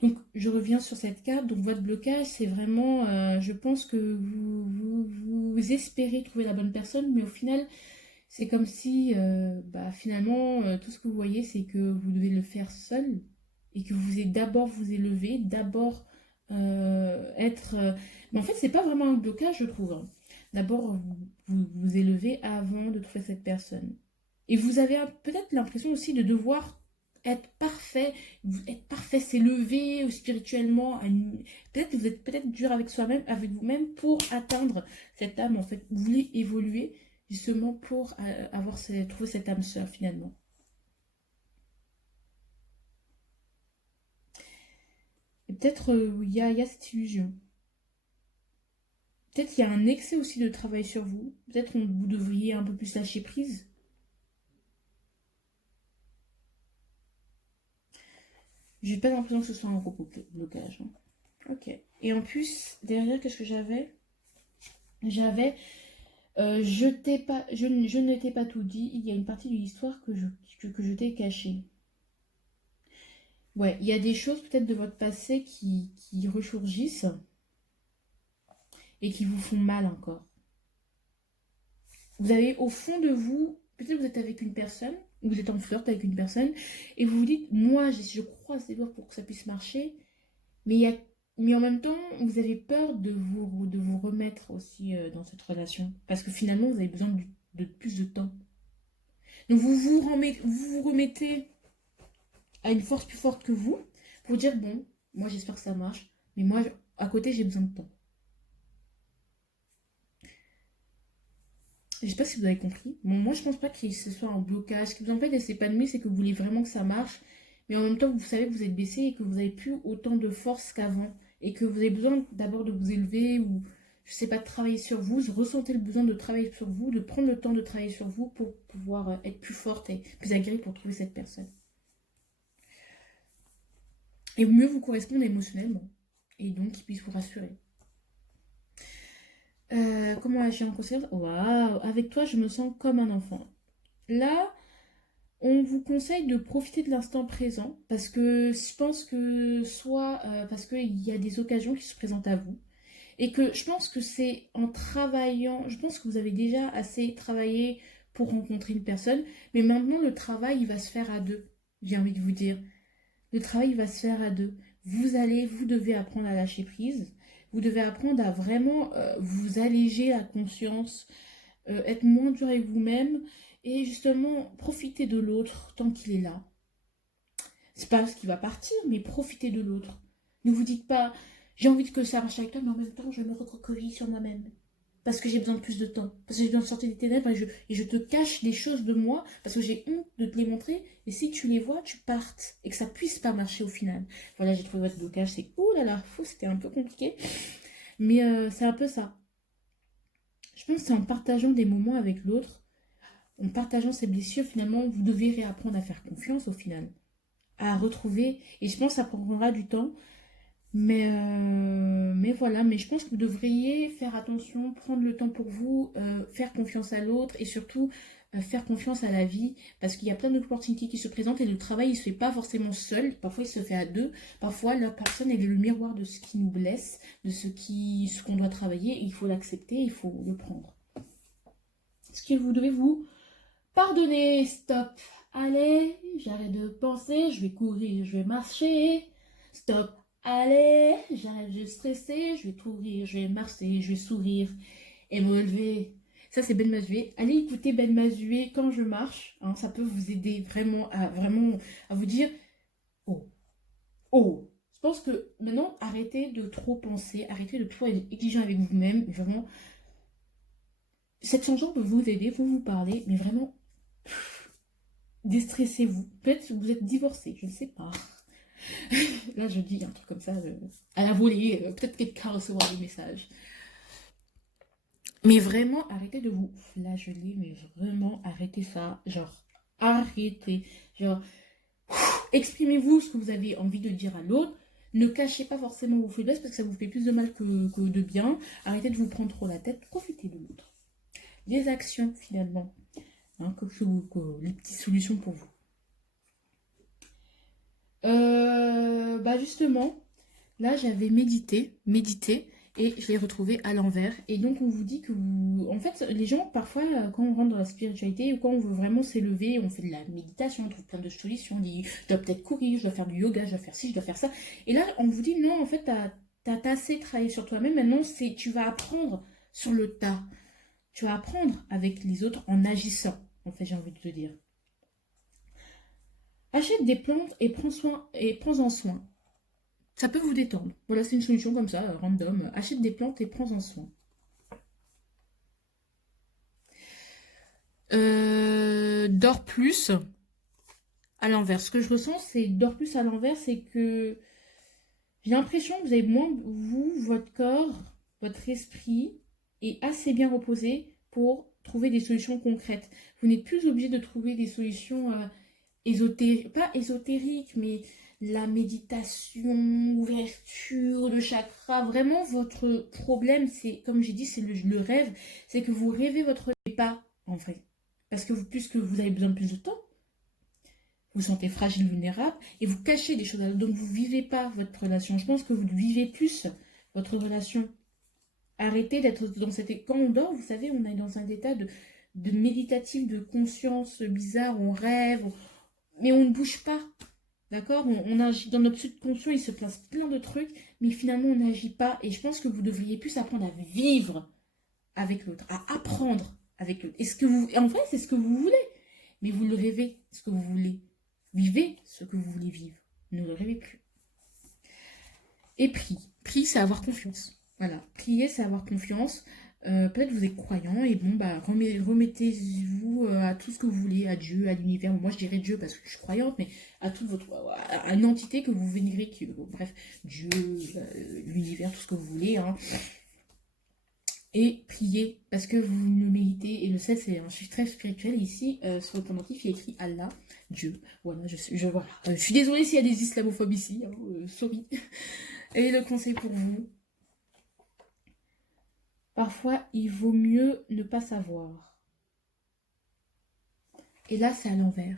Donc, je reviens sur cette carte. Donc, votre blocage, c'est vraiment, je pense que vous espérez trouver la bonne personne, mais au final, c'est comme si, bah, finalement, tout ce que vous voyez, c'est que vous devez le faire seul et que vous devez d'abord vous élever, d'abord être... Mais en fait, c'est pas vraiment un blocage, je trouve, hein. D'abord, vous élevez avant de trouver cette personne. Et vous avez peut-être l'impression aussi de devoir être parfait, s'élever spirituellement. Peut-être que vous êtes peut-être dur avec soi-même, avec vous-même pour atteindre cette âme, en fait. Vous voulez évoluer justement pour trouver cette âme sœur finalement. Et peut-être il y a cette illusion. Peut-être qu'il y a un excès aussi de travail sur vous. Peut-être vous devriez un peu plus lâcher prise. J'ai pas l'impression que ce soit un gros blocage, hein. Ok. Et en plus, derrière, qu'est-ce que j'avais? J'avais je ne t'ai pas tout dit. Il y a une partie de l'histoire que je t'ai cachée. Ouais, il y a des choses peut-être de votre passé qui ressurgissent et qui vous font mal encore. Vous avez au fond de vous, peut-être vous êtes avec une personne, ou vous êtes en flirt avec une personne, et vous vous dites, moi, je croise les doigts pour que ça puisse marcher, mais, mais en même temps, vous avez peur de vous remettre aussi dans cette relation, parce que finalement, vous avez besoin de plus de temps. Donc vous vous remettez à une force plus forte que vous, pour dire, bon, moi j'espère que ça marche, mais moi, à côté, j'ai besoin de temps. Je sais pas si vous avez compris. Bon, moi, je pense pas que ce soit un blocage. Ce qui vous empêche de s'épanouir, c'est que vous voulez vraiment que ça marche. Mais en même temps, vous savez que vous êtes baissé et que vous n'avez plus autant de force qu'avant. Et que vous avez besoin d'abord de vous élever ou, je sais pas, de travailler sur vous. Vous ressentez le besoin de travailler sur vous, de prendre le temps de travailler sur vous pour pouvoir être plus forte et plus aguerrie pour trouver cette personne. Et mieux vous correspondre émotionnellement. Et donc, qu'il puisse vous rassurer. Comment agir en conséquence? Waouh, avec toi, je me sens comme un enfant. Là, on vous conseille de profiter de l'instant présent parce que je pense que soit parce qu'il y a des occasions qui se présentent à vous et que je pense que c'est en travaillant, je pense que vous avez déjà assez travaillé pour rencontrer une personne, mais maintenant le travail il va se faire à deux, j'ai envie de vous dire. Le travail il va se faire à deux. Vous devez apprendre à lâcher prise, vous devez apprendre à vraiment vous alléger la conscience, être moins dur avec vous-même et justement profiter de l'autre tant qu'il est là. C'est pas ce qui va partir, mais profitez de l'autre. Ne vous dites pas, j'ai envie que ça marche avec toi, mais en même temps, je me recroqueville sur moi-même. Parce que j'ai besoin de plus de temps. Parce que j'ai besoin de sortir des ténèbres et je te cache des choses de moi parce que j'ai honte de te les montrer. Et si tu les vois, tu partes. Et que ça puisse pas marcher au final. Voilà, j'ai trouvé votre blocage. C'est ouh là là, fou, c'était un peu compliqué. Mais c'est un peu ça. Je pense que c'est en partageant des moments avec l'autre, en partageant ses blessures, finalement, vous devez réapprendre à faire confiance au final, à retrouver. Et je pense que ça prendra du temps. Mais voilà, mais je pense que vous devriez faire attention, prendre le temps pour vous, faire confiance à l'autre et surtout faire confiance à la vie parce qu'il y a plein d'opportunités qui se présentent et le travail il se fait pas forcément seul, parfois il se fait à deux, parfois la personne elle est le miroir de ce qui nous blesse, de ce qu'on doit travailler et il faut l'accepter, il faut le prendre. Ce que vous devez vous pardonner, stop. Allez, j'arrête de penser, je vais courir, je vais marcher. Stop. Allez, j'arrête de stresser, je vais courir, je vais marcher, je vais sourire et me relever. Ça, c'est Ben Mazué. Allez écouter Ben Mazué quand je marche, hein, ça peut vous aider vraiment à vous dire oh, oh. Je pense que maintenant, arrêtez de trop penser, arrêtez de trop être exigeant avec vous-même. Vraiment, cette chanson peut vous aider, vous parler, mais vraiment, déstressez-vous. Peut-être que vous êtes divorcé, je ne sais pas. Là, je dis un truc comme ça, à la volée, peut-être quelqu'un recevra des messages. Mais vraiment, arrêtez de vous flageller, mais vraiment, arrêtez ça. Genre, arrêtez. Genre, exprimez-vous ce que vous avez envie de dire à l'autre. Ne cachez pas forcément vos faiblesses parce que ça vous fait plus de mal que de bien. Arrêtez de vous prendre trop la tête. Profitez de l'autre. Les actions, finalement. Hein, les petites solutions pour vous. Bah justement, là j'avais médité, et je l'ai retrouvé à l'envers. Et donc on vous dit que vous... En fait, les gens, parfois, quand on rentre dans la spiritualité ou quand on veut vraiment s'élever, on fait de la méditation, on trouve plein de solutions, on dit, je dois peut-être courir, je dois faire du yoga, je dois faire ci, je dois faire ça. Et là, on vous dit, non, en fait, t'as assez travaillé sur toi-même, maintenant, tu vas apprendre sur le tas. Tu vas apprendre avec les autres en agissant, en fait, j'ai envie de te dire. Achète des plantes et prends-en soin. Ça peut vous détendre. Voilà, c'est une solution comme ça, random. Achète des plantes et prends-en soin. Dors plus à l'envers. Ce que je ressens, c'est dors plus à l'envers, c'est que J'ai l'impression que vous avez moins, vous, votre corps, votre esprit est assez bien reposé pour trouver des solutions concrètes. Vous n'êtes plus obligé de trouver des solutions ésotériques, pas ésotériques, mais la méditation, l'ouverture, le chakra. Vraiment, votre problème, c'est, comme j'ai dit, c'est le rêve. C'est que vous rêvez votre rêve, pas en vrai. Parce que puisque vous avez besoin de plus de temps, vous vous sentez fragile, vulnérable, et vous cachez des choses. Donc vous ne vivez pas votre relation. Je pense que vous vivez plus votre relation. Arrêtez d'être dans cet état. Quand on dort, vous savez, on est dans un état de méditatif, de conscience bizarre, on rêve, mais on ne bouge pas. D'accord, on agit dans notre subconscient, il se place plein de trucs, mais finalement on n'agit pas. Et je pense que vous devriez plus apprendre à vivre avec l'autre, à apprendre avec l'autre. Est-ce que vous, en vrai, c'est ce que vous voulez, mais vous le rêvez, ce que vous voulez. Vivez ce que vous voulez vivre. Ne le rêvez plus. Et prie. Prie, c'est avoir confiance. Voilà. Prier, c'est avoir confiance. Peut-être vous êtes croyant et bon, bah, remettez-vous à tout ce que vous voulez, à Dieu, à l'univers. Moi, je dirais Dieu parce que je suis croyante, mais à toute à une entité que vous vénérez, bref, Dieu, l'univers, tout ce que vous voulez. Hein. Et priez parce que vous le méritez. Et le 7, c'est un chiffre très spirituel. Et ici, sur le pendentif, il y a écrit Allah, Dieu. Voilà, voilà. Je suis désolée s'il y a des islamophobes ici. Hein, sorry. Et le conseil pour vous. Parfois, il vaut mieux ne pas savoir. Et là, c'est à l'envers.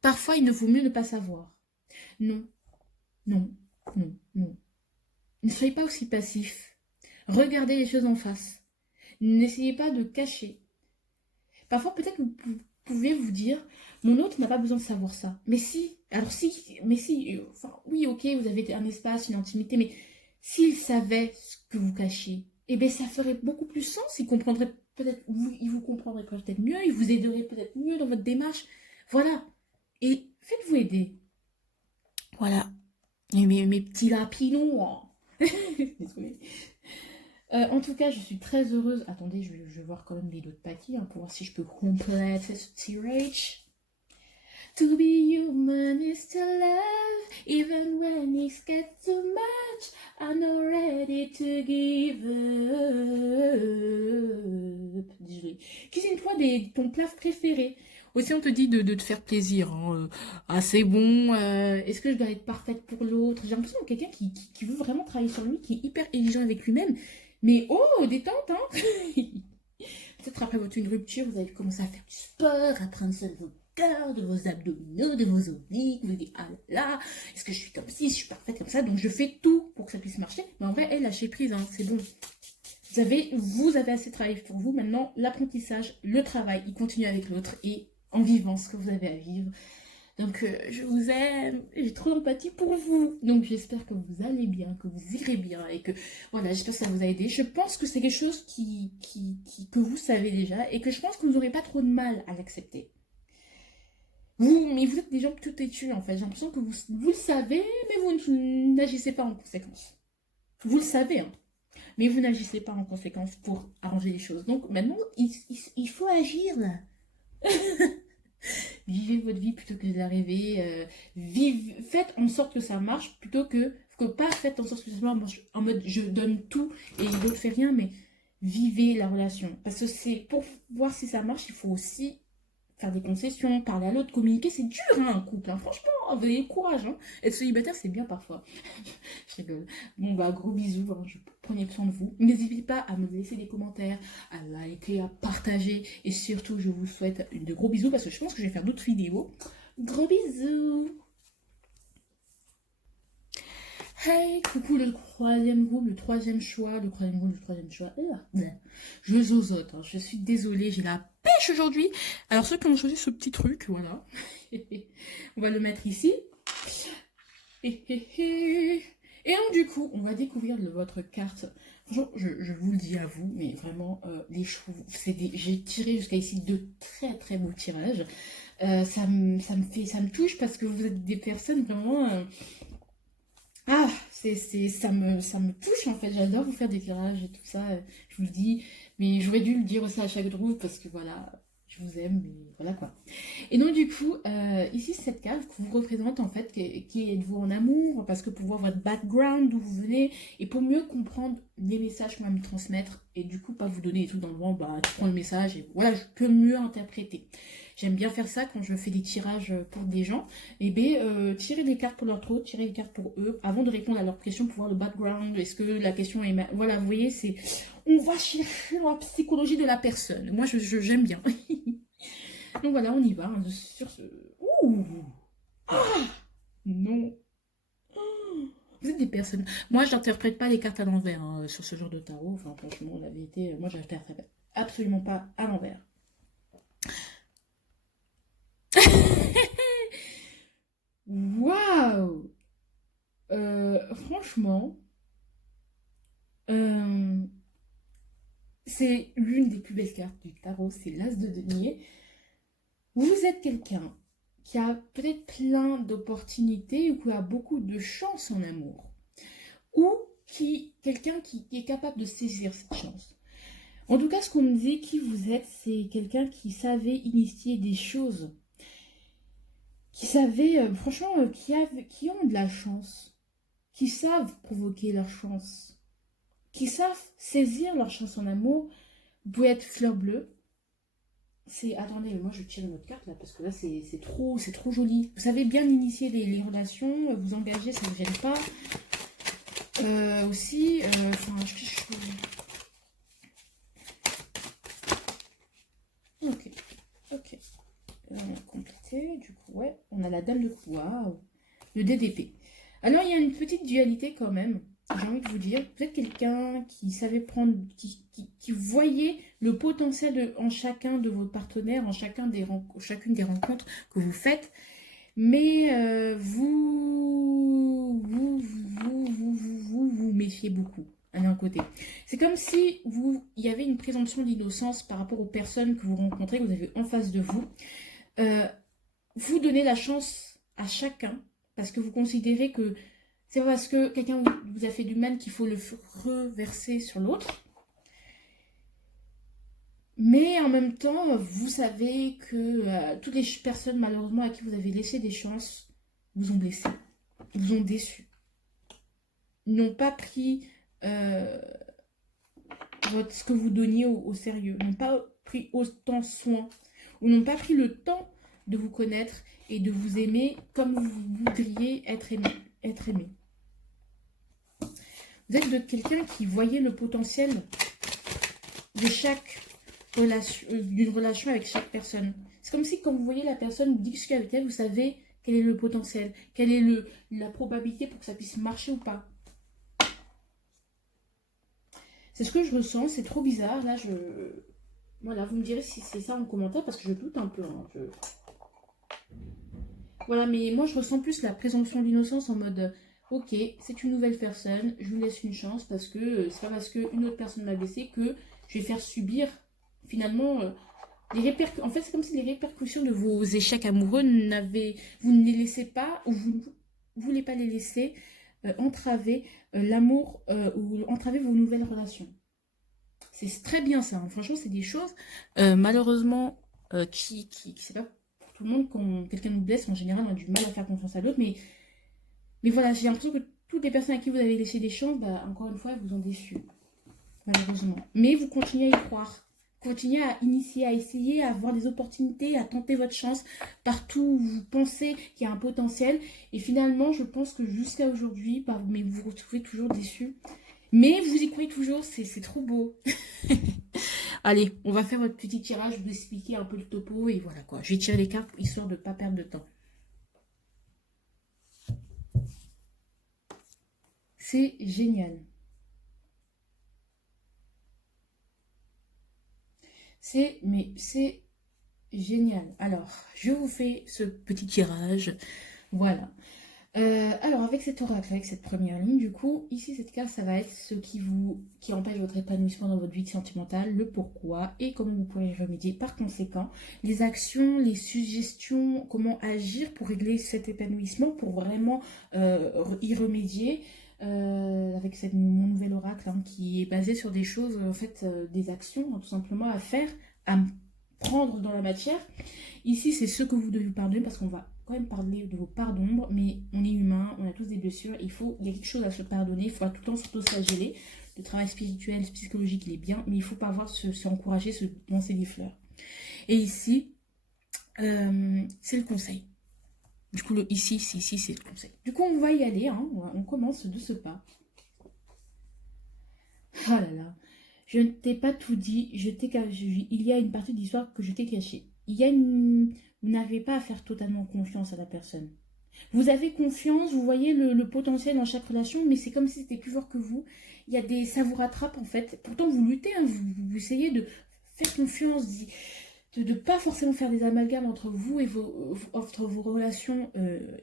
Parfois, il ne vaut mieux ne pas savoir. Non, non, non, non. Ne soyez pas aussi passif. Regardez les choses en face. N'essayez pas de cacher. Parfois, peut-être que vous pouvez vous dire, mon autre n'a pas besoin de savoir ça. Mais si, alors si, mais si, enfin, oui, ok, vous avez un espace, une intimité, mais s'il savait ce que vous cachez, eh bien, ça ferait beaucoup plus sens. Il comprendrait peut-être, il vous comprendrait peut-être mieux, il vous aiderait peut-être mieux dans votre démarche. Voilà. Et faites-vous aider. Voilà. Et mes petits lapinons. Hein. Désolée. En tout cas, je suis très heureuse. Attendez, je vais voir quand même les autres paquets hein, pour voir si je peux compléter ce tirage. To be human is to love, even when it gets too much. I'm not ready to give up. Désolée. Cuisine-toi ton plat préféré. Aussi, on te dit de te faire plaisir. Hein. Ah, c'est bon. Est-ce que je dois être parfaite pour l'autre? J'ai l'impression de quelqu'un qui veut vraiment travailler sur lui, qui est hyper exigeant avec lui-même. Mais oh, détente, hein. Peut-être après une rupture, vous allez commencer à faire du sport, à prendre soin de vos cœurs, de vos abdominaux, de vos obliques. Vous vous dites, ah là, est-ce que je suis comme ci, je suis parfaite comme ça, donc je fais tout pour que ça puisse marcher. Mais en vrai, elle, lâchez prise, hein, c'est bon. Vous avez assez travaillé pour vous. Maintenant, l'apprentissage, le travail, il continue avec l'autre et en vivant ce que vous avez à vivre. Donc, je vous aime, j'ai trop d'empathie pour vous. Donc, j'espère que vous allez bien, que vous irez bien et que, voilà, j'espère que ça vous a aidé. Je pense que c'est quelque chose que vous savez déjà et que je pense que vous n'aurez pas trop de mal à l'accepter. Mais vous êtes des gens tout têtus, en fait. J'ai l'impression que vous le savez, mais vous n'agissez pas en conséquence. Vous le savez, hein, mais vous n'agissez pas en conséquence pour arranger les choses. Donc, maintenant, il faut agir, là. Vivez votre vie plutôt que de la rêver. Faites en sorte que ça marche plutôt que pas faites en sorte que ça marche en mode je donne tout et l'autre fait rien, mais vivez la relation. Parce que c'est pour voir si ça marche, il faut aussi faire des concessions, parler à l'autre, communiquer. C'est dur, hein, un couple. Hein. Franchement, vous avez le courage. Hein. Être célibataire, c'est bien parfois. Je rigole. Bon, bah, gros bisous. Hein. Prenez soin de vous. N'hésitez pas à me laisser des commentaires, à liker, à partager. Et surtout, je vous souhaite de gros bisous parce que je pense que je vais faire d'autres vidéos. Gros bisous. Hey, coucou le troisième groupe, le troisième choix, le troisième groupe, le troisième choix. Je zozote, hein. Je suis désolée, j'ai la pêche aujourd'hui. Alors ceux qui ont choisi ce petit truc, voilà. On va le mettre ici. Et donc du coup, on va découvrir votre carte. Franchement, je vous le dis à vous, mais vraiment, les chevaux, j'ai tiré jusqu'à ici de très très beaux tirages. Ça me touche parce que vous êtes des personnes vraiment... Ah, ça me touche en fait, j'adore vous faire des tirages et tout ça, je vous le dis, mais j'aurais dû le dire aussi à chaque groupe parce que voilà, je vous aime, mais voilà quoi. Et donc du coup, ici cette carte vous représente en fait qui êtes-vous en amour, parce que pour voir votre background, d'où vous venez, et pour mieux comprendre les messages qu'on va me transmettre, et du coup pas vous donner des trucs dans le vent, bah tu prends le message, et voilà, je peux mieux interpréter. J'aime bien faire ça quand je fais des tirages pour des gens, et bien tirer des cartes pour leur trou, tirer des cartes pour eux, avant de répondre à leurs questions, pour voir le background, est-ce que la question est... Voilà, vous voyez, c'est... On va chercher la psychologie de la personne. Moi, j'aime bien. Donc voilà, on y va. Hein, sur ce... Ouh. Ah non. Vous êtes des personnes... Moi, je n'interprète pas les cartes à l'envers hein, sur ce genre de tarot. Enfin, franchement, la vérité, moi, je n'interprète absolument pas à l'envers. Waouh. Franchement, c'est l'une des plus belles cartes du tarot. C'est l'As de denier. Vous êtes quelqu'un qui a peut-être plein d'opportunités ou qui a beaucoup de chance en amour. Ou quelqu'un qui est capable de saisir cette chance. En tout cas, ce qu'on me dit, qui vous êtes, c'est quelqu'un qui savait initier des choses. Qui savait, franchement, qui ont de la chance. Qui savent provoquer leur chance. Qui savent saisir leur chance en amour. Vous pouvez être fleur bleue. Attendez, moi je tire une autre carte là parce que là c'est trop joli. Vous savez bien initier les relations, vous engager, ça ne gêne pas. Aussi, ok, ok. On a complété, du coup, ouais, on a la dame de coups, waouh, le DDP. Alors il y a une petite dualité quand même. J'ai envie de vous dire, vous êtes quelqu'un qui savait prendre, qui voyait le potentiel en chacun de vos partenaires, en chacune des rencontres que vous faites, mais vous méfiez beaucoup d'un côté. C'est comme si il y avait une présomption d'innocence par rapport aux personnes que vous rencontrez, que vous avez en face de vous. Vous donnez la chance à chacun parce que vous considérez que c'est pas parce que quelqu'un vous a fait du mal qu'il faut le reverser sur l'autre. Mais en même temps, vous savez que toutes les personnes, malheureusement, à qui vous avez laissé des chances, vous ont blessé, vous ont déçu. Ils n'ont pas pris ce que vous donniez au sérieux, n'ont pas pris autant soin, ou n'ont pas pris le temps de vous connaître et de vous aimer comme vous voudriez être aimé. Vous êtes de quelqu'un qui voyait le potentiel de chaque relation, d'une relation avec chaque personne. C'est comme si quand vous voyez la personne, vous discutez avec elle, vous savez quel est le potentiel, quelle est la probabilité pour que ça puisse marcher ou pas. C'est ce que je ressens, c'est trop bizarre. Là, voilà, vous me direz si c'est ça en commentaire parce que je doute un peu. Hein, Voilà, mais moi je ressens plus la présomption d'innocence en mode ok, c'est une nouvelle personne, je lui laisse une chance parce que c'est pas parce qu'une autre personne m'a blessé que je vais faire subir finalement les répercussions. En fait, c'est comme si les répercussions de vos échecs amoureux vous ne les laissez pas ou vous ne voulez pas les laisser entraver l'amour ou entraver vos nouvelles relations. C'est très bien ça, hein. Franchement, c'est des choses malheureusement c'est pas pour tout le monde. Quand quelqu'un nous blesse, en général, on a du mal à faire confiance à l'autre, mais voilà, j'ai l'impression que toutes les personnes à qui vous avez laissé des chances, bah, encore une fois, elles vous ont déçu, malheureusement. Mais vous continuez à y croire. Continuez à initier, à essayer, à avoir des opportunités, à tenter votre chance partout où vous pensez qu'il y a un potentiel. Et finalement, je pense que jusqu'à aujourd'hui, bah, mais vous vous retrouvez toujours déçu. Mais vous y croyez toujours, c'est trop beau. Allez, on va faire votre petit tirage, vous expliquer un peu le topo et voilà quoi. Je vais tirer les cartes histoire de ne pas perdre de temps. C'est génial. C'est génial. Alors, je vous fais ce petit tirage. Voilà. Alors, avec cet oracle, avec cette première ligne, du coup, ici, cette carte, ça va être ce qui empêche votre épanouissement dans votre vie sentimentale, le pourquoi et comment vous pourrez y remédier. Par conséquent, les actions, les suggestions, comment agir pour régler cet épanouissement, pour vraiment y remédier. Avec mon nouvel oracle hein, qui est basé sur des choses, en fait, des actions, tout simplement à faire prendre dans la matière. Ici, c'est ce que vous devez pardonner parce qu'on va quand même parler de vos parts d'ombre, mais on est humain, on a tous des blessures, il y a quelque chose à se pardonner, il faut tout le temps s'auto-flageller. Le travail spirituel, psychologique, il est bien, mais il faut pas avoir s'encourager, se lancer des fleurs. Et ici, c'est le conseil. Du coup, ici, c'est le conseil. Du coup, on va y aller, hein, on commence de ce pas. Oh là là, je ne t'ai pas tout dit, il y a une partie de l'histoire que je t'ai cachée. Vous n'avez pas à faire totalement confiance à la personne. Vous avez confiance, vous voyez le potentiel dans chaque relation, mais c'est comme si c'était plus fort que vous. Ça vous rattrape en fait. Pourtant, vous luttez, hein, vous essayez de faire confiance, de ne pas forcément faire des amalgames entre vous et entre vos relations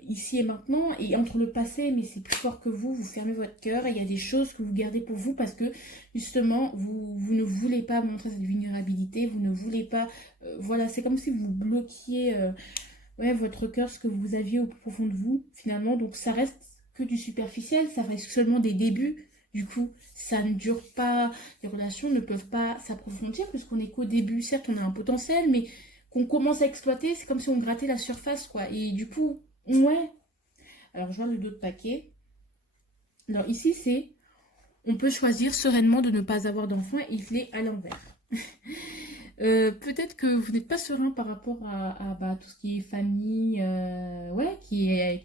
ici et maintenant, et entre le passé, mais c'est plus fort que vous fermez votre cœur, et il y a des choses que vous gardez pour vous parce que justement, vous ne voulez pas montrer cette vulnérabilité, vous ne voulez pas, voilà, c'est comme si vous bloquiez ouais, votre cœur, ce que vous aviez au plus profond de vous, finalement, donc ça reste que du superficiel, ça reste seulement des débuts. Du coup, ça ne dure pas, les relations ne peuvent pas s'approfondir puisqu'on est qu'au début. Certes, on a un potentiel, mais qu'on commence à exploiter, c'est comme si on grattait la surface, quoi. Et du coup, ouais. Alors, je vois le dos de paquet. Alors, ici, c'est, on peut choisir sereinement de ne pas avoir d'enfant et il est à l'envers. Peut-être que vous n'êtes pas serein par rapport à tout ce qui est famille, ouais,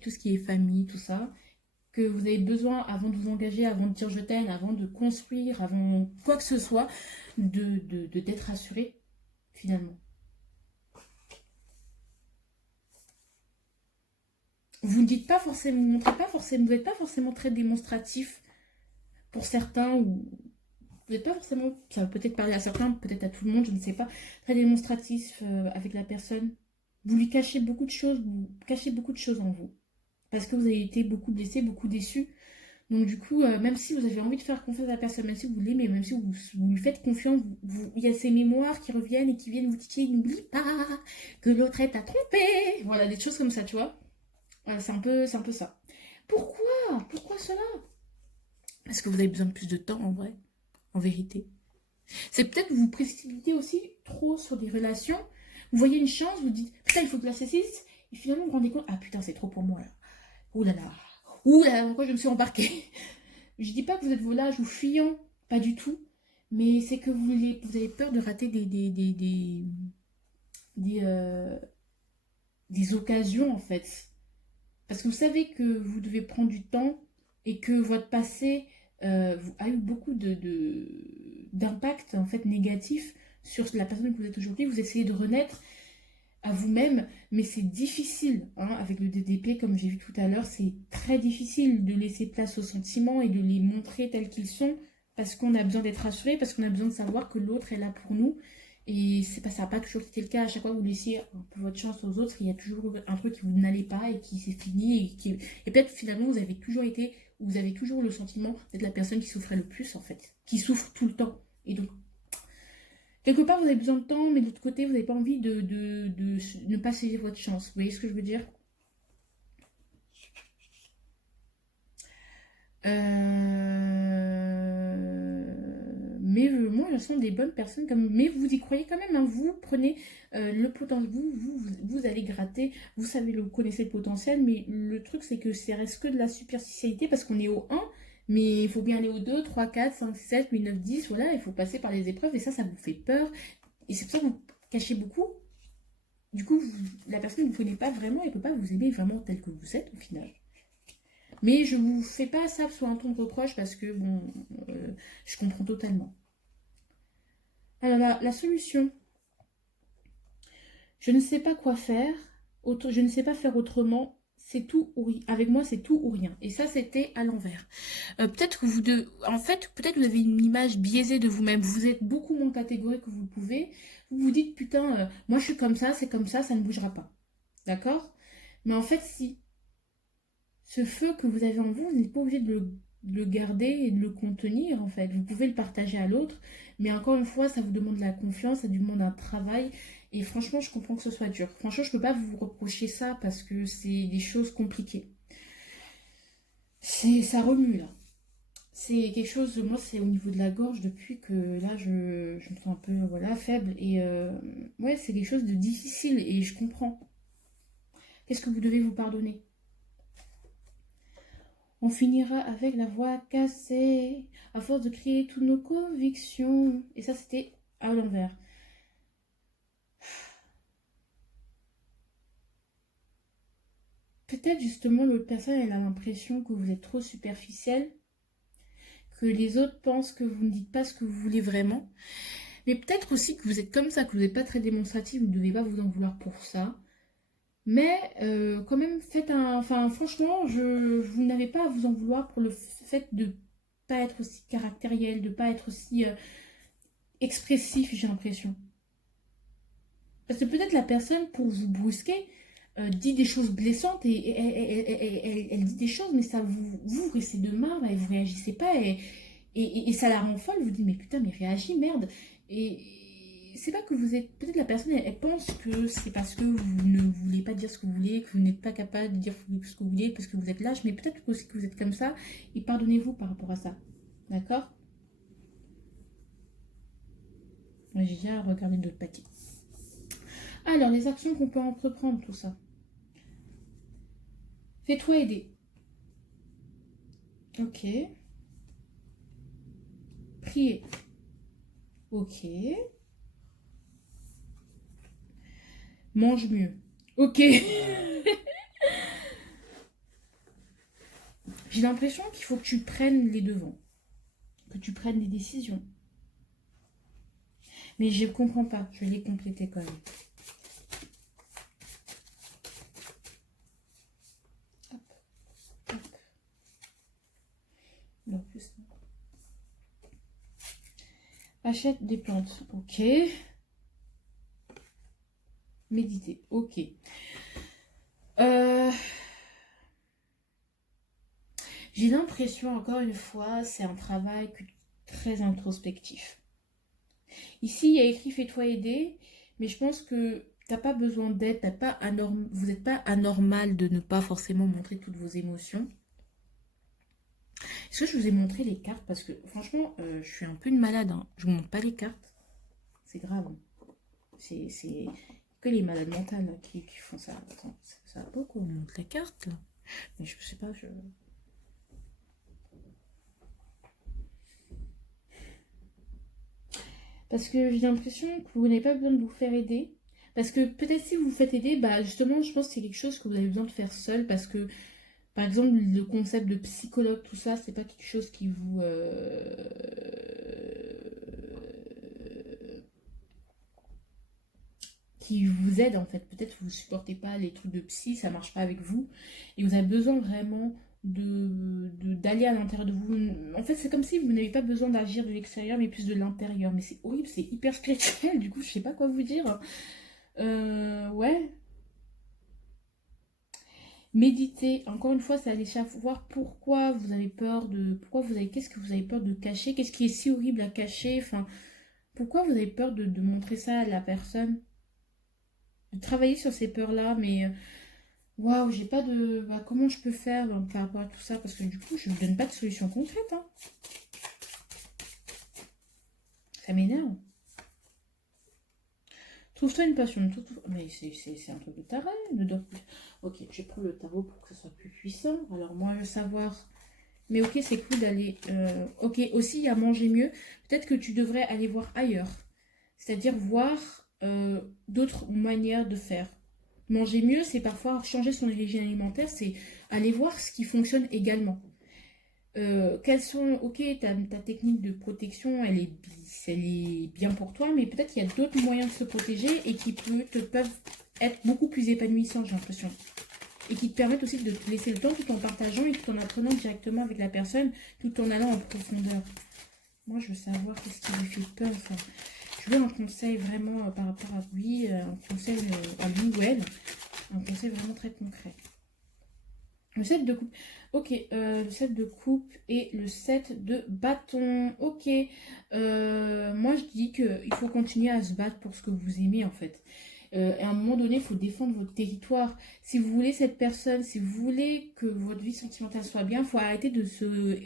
tout ce qui est famille, tout ça. Que vous avez besoin, avant de vous engager, avant de dire je t'aime, avant de construire, avant quoi que ce soit, d'être rassuré, finalement. Vous ne dites pas forcément, vous montrez pas forcément, vous n'êtes pas forcément très démonstratif pour certains, ou vous n'êtes pas forcément, ça va peut-être parler à certains, peut-être à tout le monde, je ne sais pas, très démonstratif avec la personne. Vous lui cachez beaucoup de choses, vous cachez beaucoup de choses en vous. Parce que vous avez été beaucoup blessé, beaucoup déçu. Donc du coup, même si vous avez envie de faire confiance à la personne, même si vous l'aimez, même si vous lui faites confiance, il y a ces mémoires qui reviennent et qui viennent vous titiller. N'oublie pas que l'autre est à tromper. Voilà, des choses comme ça, tu vois. Voilà, c'est un peu ça. Pourquoi? Pourquoi cela? Parce que vous avez besoin de plus de temps, en vrai, en vérité. C'est peut-être que vous vous précipitez aussi trop sur des relations. Vous voyez une chance, vous dites, putain, il faut que la saisisse. Et finalement, vous vous rendez compte, ah putain, c'est trop pour moi, là. Ouh là là. Ouh là là, pourquoi je me suis embarquée? Je dis pas que vous êtes volage ou fuyant, pas du tout. Mais c'est que vous avez peur de rater des, euh, des occasions, en fait. Parce que vous savez que vous devez prendre du temps et que votre passé a eu beaucoup d'impact, en fait, négatif sur la personne que vous êtes aujourd'hui. Vous essayez de renaître à vous-même, mais c'est difficile, hein, avec le DDP, comme j'ai vu tout à l'heure, c'est très difficile de laisser place aux sentiments et de les montrer tels qu'ils sont, parce qu'on a besoin d'être rassuré, parce qu'on a besoin de savoir que l'autre est là pour nous, et c'est pas, ça n'a pas toujours été le cas. À chaque fois que vous laissiez un peu votre chance aux autres, il y a toujours un truc qui vous n'allait pas, et qui s'est fini, et peut-être finalement vous avez toujours été, vous avez toujours le sentiment d'être la personne qui souffrait le plus, en fait, qui souffre tout le temps, et donc quelque part, vous avez besoin de temps, mais de l'autre côté, vous n'avez pas envie de ne pas saisir votre chance. Vous voyez ce que je veux dire? Mais moi, je sens des bonnes personnes, mais vous y croyez quand même, hein. Vous prenez le potentiel, vous allez gratter, vous savez, vous connaissez le potentiel, mais le truc, c'est que ça reste que de la superficialité parce qu'on est au 1, mais il faut bien aller au 2, 3, 4, 5, 7, 8, 9, 10, voilà, il faut passer par les épreuves, et ça vous fait peur. Et c'est pour ça que vous cachez beaucoup. Du coup, la personne ne vous connaît pas vraiment et ne peut pas vous aimer vraiment tel que vous êtes au final. Mais je vous fais pas ça sur un ton de reproche parce que, bon, je comprends totalement. Alors la solution, je ne sais pas quoi faire, je ne sais pas faire autrement, c'est tout ou rien. Avec moi, c'est tout ou rien. Et ça, c'était à l'envers. Peut-être que en fait, peut-être que vous avez une image biaisée de vous-même. Vous êtes beaucoup moins catégorique que vous pouvez. Vous vous dites, putain, moi je suis comme ça, c'est comme ça ne bougera pas. D'accord? Mais en fait, si ce feu que vous avez en vous, vous n'êtes pas obligé de le garder et de le contenir, en fait. Vous pouvez le partager à l'autre, mais encore une fois, ça vous demande de la confiance, ça demande un travail. Et franchement, je comprends que ce soit dur. Franchement, je ne peux pas vous reprocher ça parce que c'est des choses compliquées. Ça remue, là. c'est quelque chose, moi c'est au niveau de la gorge depuis que là je me sens un peu voilà, faible. Et ouais, c'est quelque chose de difficile et je comprends. Qu'est-ce que vous devez vous pardonner? On finira avec la voix cassée, à force de crier toutes nos convictions. Et ça, c'était à l'envers. Peut-être justement l'autre personne, elle a l'impression que vous êtes trop superficiel, que les autres pensent que vous ne dites pas ce que vous voulez vraiment. Mais peut-être aussi que vous êtes comme ça, que vous n'êtes pas très démonstratif, vous ne devez pas vous en vouloir pour ça. Mais quand même, faites un... Enfin, franchement, vous n'avez pas à vous en vouloir pour le fait de pas être aussi caractériel, de pas être aussi expressif, j'ai l'impression. Parce que peut-être la personne, pour vous brusquer, dit des choses blessantes et elle dit des choses, mais ça vous restez de marbre et vous réagissez pas et ça la rend folle. Vous dites, mais putain, mais réagis, merde. Et c'est pas que vous êtes. Peut-être la personne, elle pense que c'est parce que vous ne voulez pas dire ce que vous voulez, que vous n'êtes pas capable de dire ce que vous voulez, parce que vous êtes lâche, mais peut-être aussi que vous êtes comme ça et pardonnez-vous par rapport à ça. D'accord? J'ai déjà regardé d'autres papiers. Alors, les actions qu'on peut entreprendre, tout ça. Fais-toi aider. Ok. Prier. Ok. Mange mieux. Ok. J'ai l'impression qu'il faut que tu prennes les devants. Que tu prennes des décisions. Mais je ne comprends pas. Je vais les compléter quand même. Hop. Hop. Non, plus. Achète des plantes. Ok. Méditer. Ok. J'ai l'impression, encore une fois, c'est un travail très introspectif. Ici, il y a écrit fais-toi aider, mais je pense que t'as pas besoin d'aide, vous n'êtes pas anormal de ne pas forcément montrer toutes vos émotions. Est-ce que je vous ai montré les cartes? Parce que franchement, je suis un peu une malade. Hein. Je vous montre pas les cartes. C'est grave. Hein. C'est que les malades mentales là, qui font ça. Attends, ça va pas qu'on montre les cartes là. Mais je sais pas, Parce que j'ai l'impression que vous n'avez pas besoin de vous faire aider. Parce que peut-être si vous vous faites aider, bah justement, je pense que c'est quelque chose que vous avez besoin de faire seul. Parce que, par exemple, le concept de psychologue, tout ça, c'est pas quelque chose qui vous aide en fait. Peut-être que vous ne supportez pas les trucs de psy, ça marche pas avec vous. Et vous avez besoin vraiment d'aller à l'intérieur de vous. En fait, c'est comme si vous n'avez pas besoin d'agir de l'extérieur, mais plus de l'intérieur. Mais c'est horrible, c'est hyper spirituel, du coup, je sais pas quoi vous dire. Ouais. Méditer, encore une fois, c'est aller savoir pourquoi vous avez peur de. Qu'est-ce que vous avez peur de cacher? Qu'est-ce qui est si horrible à cacher? Enfin, pourquoi vous avez peur de montrer ça à la personne? De travailler sur ces peurs-là, mais waouh, j'ai pas de. Bah, comment je peux faire par rapport à tout ça? Parce que du coup, je ne donne pas de solution concrète. Hein. Ça m'énerve. Trouve-toi une passion. Mais c'est un truc de taré. Ok, je prends le tarot pour que ça soit plus puissant. Alors, moi, je veux savoir. Mais ok, c'est cool d'aller. Ok, aussi, il y a manger mieux. Peut-être que tu devrais aller voir ailleurs. C'est-à-dire voir d'autres manières de faire. Manger mieux, c'est parfois changer son régime alimentaire, c'est aller voir ce qui fonctionne également. Quelles sont, ok, ta technique de protection, elle est bien pour toi, mais peut-être qu'il y a d'autres moyens de se protéger et qui peuvent être beaucoup plus épanouissants, j'ai l'impression. Et qui te permettent aussi de te laisser le temps tout en partageant et tout en apprenant directement avec la personne, tout en allant en profondeur. Moi, je veux savoir qu'est-ce qui lui fait peur. Enfin, je veux un conseil vraiment par rapport à lui, un conseil à lui ou elle, un conseil vraiment très concret. Le 7 de coupe. Ok, le 7 de coupe et le 7 de bâton. Ok, moi je dis qu'il faut continuer à se battre pour ce que vous aimez en fait. À un moment donné, il faut défendre votre territoire. Si vous voulez cette personne, si vous voulez que votre vie sentimentale soit bien, il faut arrêter de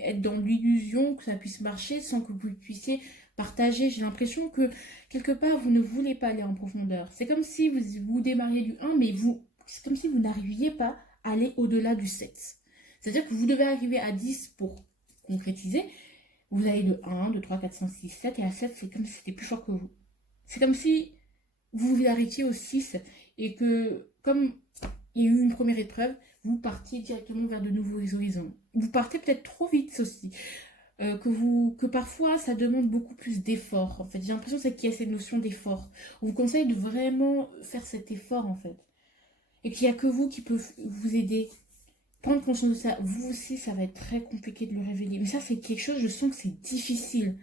être dans l'illusion que ça puisse marcher sans que vous puissiez partager. J'ai l'impression que quelque part, vous ne voulez pas aller en profondeur. C'est comme si vous démarriez du 1, mais c'est comme si vous n'arriviez pas à aller au-delà du 7. C'est-à-dire que vous devez arriver à 10 pour concrétiser. Vous allez de 1, 2, 3, 4, 5, 6, 7, et à 7, c'est comme si c'était plus fort que vous. C'est comme si vous arrêtiez au 6 et que, comme il y a eu une première épreuve, vous partiez directement vers de nouveaux horizons. Vous partez peut-être trop vite aussi. Que parfois ça demande beaucoup plus d'efforts. En fait, j'ai l'impression qu'il y a cette notion d'effort. On vous conseille de vraiment faire cet effort en fait. Et qu'il n'y a que vous qui peut vous aider. Prendre conscience de ça. Vous aussi, ça va être très compliqué de le révéler. Mais ça, c'est quelque chose, je sens que c'est difficile.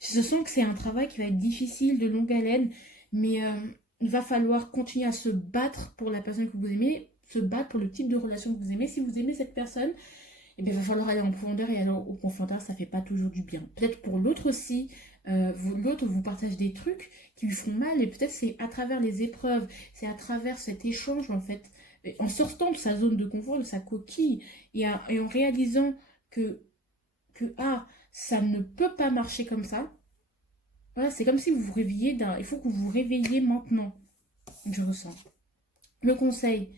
Je sens que c'est un travail qui va être difficile, de longue haleine. Mais il va falloir continuer à se battre pour la personne que vous aimez, se battre pour le type de relation que vous aimez. Si vous aimez cette personne, eh bien, il va falloir aller en profondeur, et aller au profondeur, ça ne fait pas toujours du bien. Peut-être pour l'autre aussi, l'autre vous partage des trucs qui lui font mal, et peut-être c'est à travers les épreuves, c'est à travers cet échange, en fait, en sortant de sa zone de confort, de sa coquille, et en réalisant que ça ne peut pas marcher comme ça. Voilà, c'est comme si vous vous réveillez il faut que vous vous réveilliez maintenant. Je ressens. Le conseil.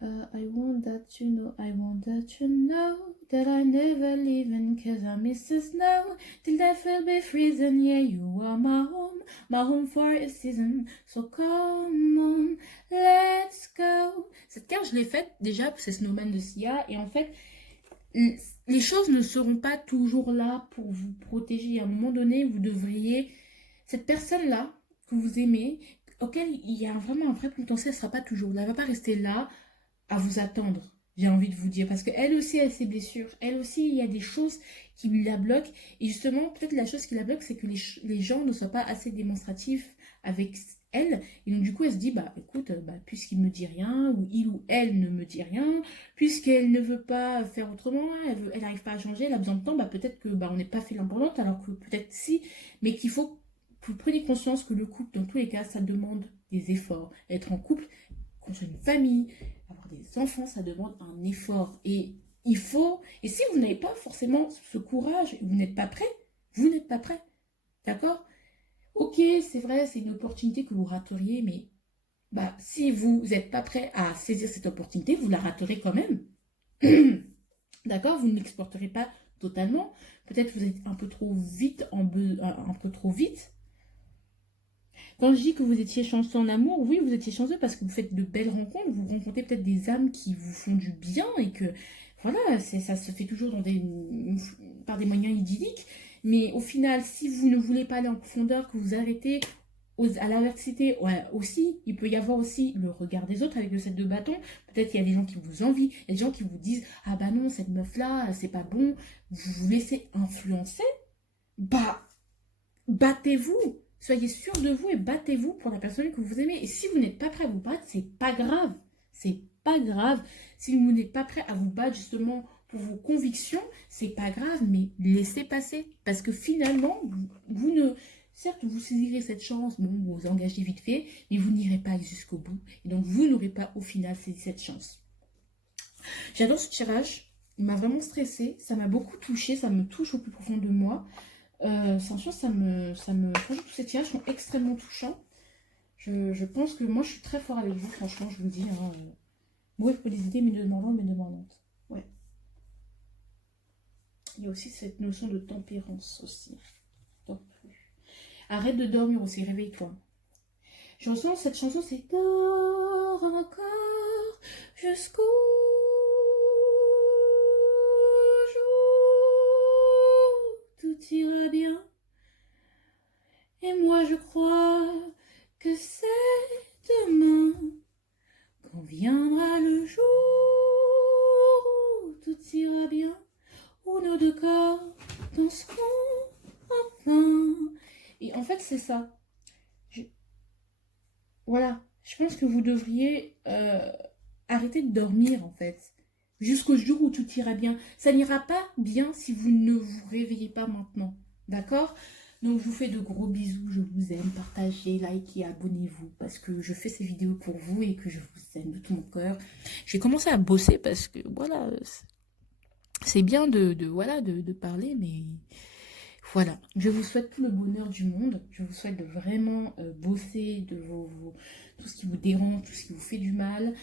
I want that you know, I want that you know that I never leaving cause I miss the snow till that will be freezing. Yeah, you are my home for a season. So come on, let's go. Cette carte, je l'ai faite déjà, c'est Snowman de Sia, et en fait, les choses ne seront pas toujours là pour vous protéger. À un moment donné, vous devriez, cette personne-là que vous aimez, auquel il y a vraiment un vrai potentiel, elle ne sera pas toujours là, elle ne va pas rester là à vous attendre, j'ai envie de vous dire, parce qu'elle aussi a ses blessures, elle aussi il y a des choses qui la bloquent, et justement peut-être la chose qui la bloque, c'est que les gens ne soient pas assez démonstratifs avec elle, et donc du coup elle se dit, bah écoute, puisqu'il me dit rien, ou il ou elle ne me dit rien, puisqu'elle ne veut pas faire autrement, elle n'arrive pas à changer, elle a besoin de temps, peut-être que on n'est pas fait l'un pour l'autre, alors que peut-être si, mais qu'il faut que vous preniez conscience que le couple, dans tous les cas, ça demande des efforts. Être en couple, construire une famille, avoir des enfants, ça demande un effort. Et il faut, et si vous n'avez pas forcément ce courage, vous n'êtes pas prêt, vous n'êtes pas prêt. D'accord? Ok, c'est vrai, c'est une opportunité que vous rateriez, mais si vous n'êtes pas prêt à saisir cette opportunité, vous la raterez quand même. D'accord? Vous ne l'exporterez pas totalement. Peut-être vous êtes un peu trop vite, un peu trop vite. Quand je dis que vous étiez chanceux en amour, oui, vous étiez chanceux parce que vous faites de belles rencontres, vous rencontrez peut-être des âmes qui vous font du bien, et que, voilà, ça se fait toujours par des moyens idylliques. Mais au final, si vous ne voulez pas aller en profondeur, que vous arrêtez à l'adversité, ouais, aussi, il peut y avoir aussi le regard des autres avec le 7 de bâton. Peut-être qu'il y a des gens qui vous envient, il y a des gens qui vous disent, ah bah non, cette meuf-là, c'est pas bon. Vous vous laissez influencer, battez-vous. Soyez sûr de vous et battez-vous pour la personne que vous aimez. Et si vous n'êtes pas prêt à vous battre, c'est pas grave. C'est pas grave. Si vous n'êtes pas prêt à vous battre justement pour vos convictions, c'est pas grave, mais laissez passer. Parce que finalement, vous ne... Certes, vous saisirez cette chance, vous vous engagez vite fait, mais vous n'irez pas jusqu'au bout. Et donc, vous n'aurez pas au final saisi cette chance. J'adore ce tirage. Il m'a vraiment stressée. Ça m'a beaucoup touchée. Ça me touche au plus profond de moi. Franchement, franchement, tous ces tirages sont extrêmement touchants. Je pense que moi, je suis très fort avec vous, franchement, je vous le dis. Mourir pour des idées, mais demandantes. Ouais. Il y a aussi cette notion de tempérance aussi. Dors plus. Arrête de dormir aussi, réveille-toi. Je ressens cette chanson, c'est dors encore jusqu'au tout ira bien. Et moi je crois que c'est demain quand viendra le jour où tout ira bien, où nos deux corps danseront enfin. Et en fait c'est ça. Voilà, je pense que vous devriez arrêter de dormir en fait. Jusqu'au jour où tout ira bien. Ça n'ira pas bien si vous ne vous réveillez pas maintenant. D'accord? Donc, je vous fais de gros bisous. Je vous aime. Partagez, likez, abonnez-vous. Parce que je fais ces vidéos pour vous et que je vous aime de tout mon cœur. J'ai commencé à bosser parce que, voilà, c'est bien voilà, de parler, mais voilà. Je vous souhaite tout le bonheur du monde. Je vous souhaite de vraiment bosser de tout ce qui vous dérange, tout ce qui vous fait du mal.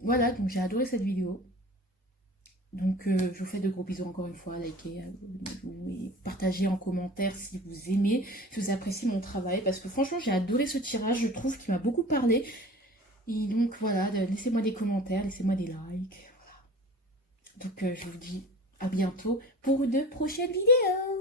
Voilà, donc j'ai adoré cette vidéo. Donc, je vous fais de gros bisous encore une fois. Likez, abonnez-vous et partagez en commentaire si vous aimez, si vous appréciez mon travail. Parce que franchement, j'ai adoré ce tirage. Je trouve qu'il m'a beaucoup parlé. Et donc, voilà, laissez-moi des commentaires, laissez-moi des likes. Voilà. Donc, je vous dis à bientôt pour de prochaines vidéos.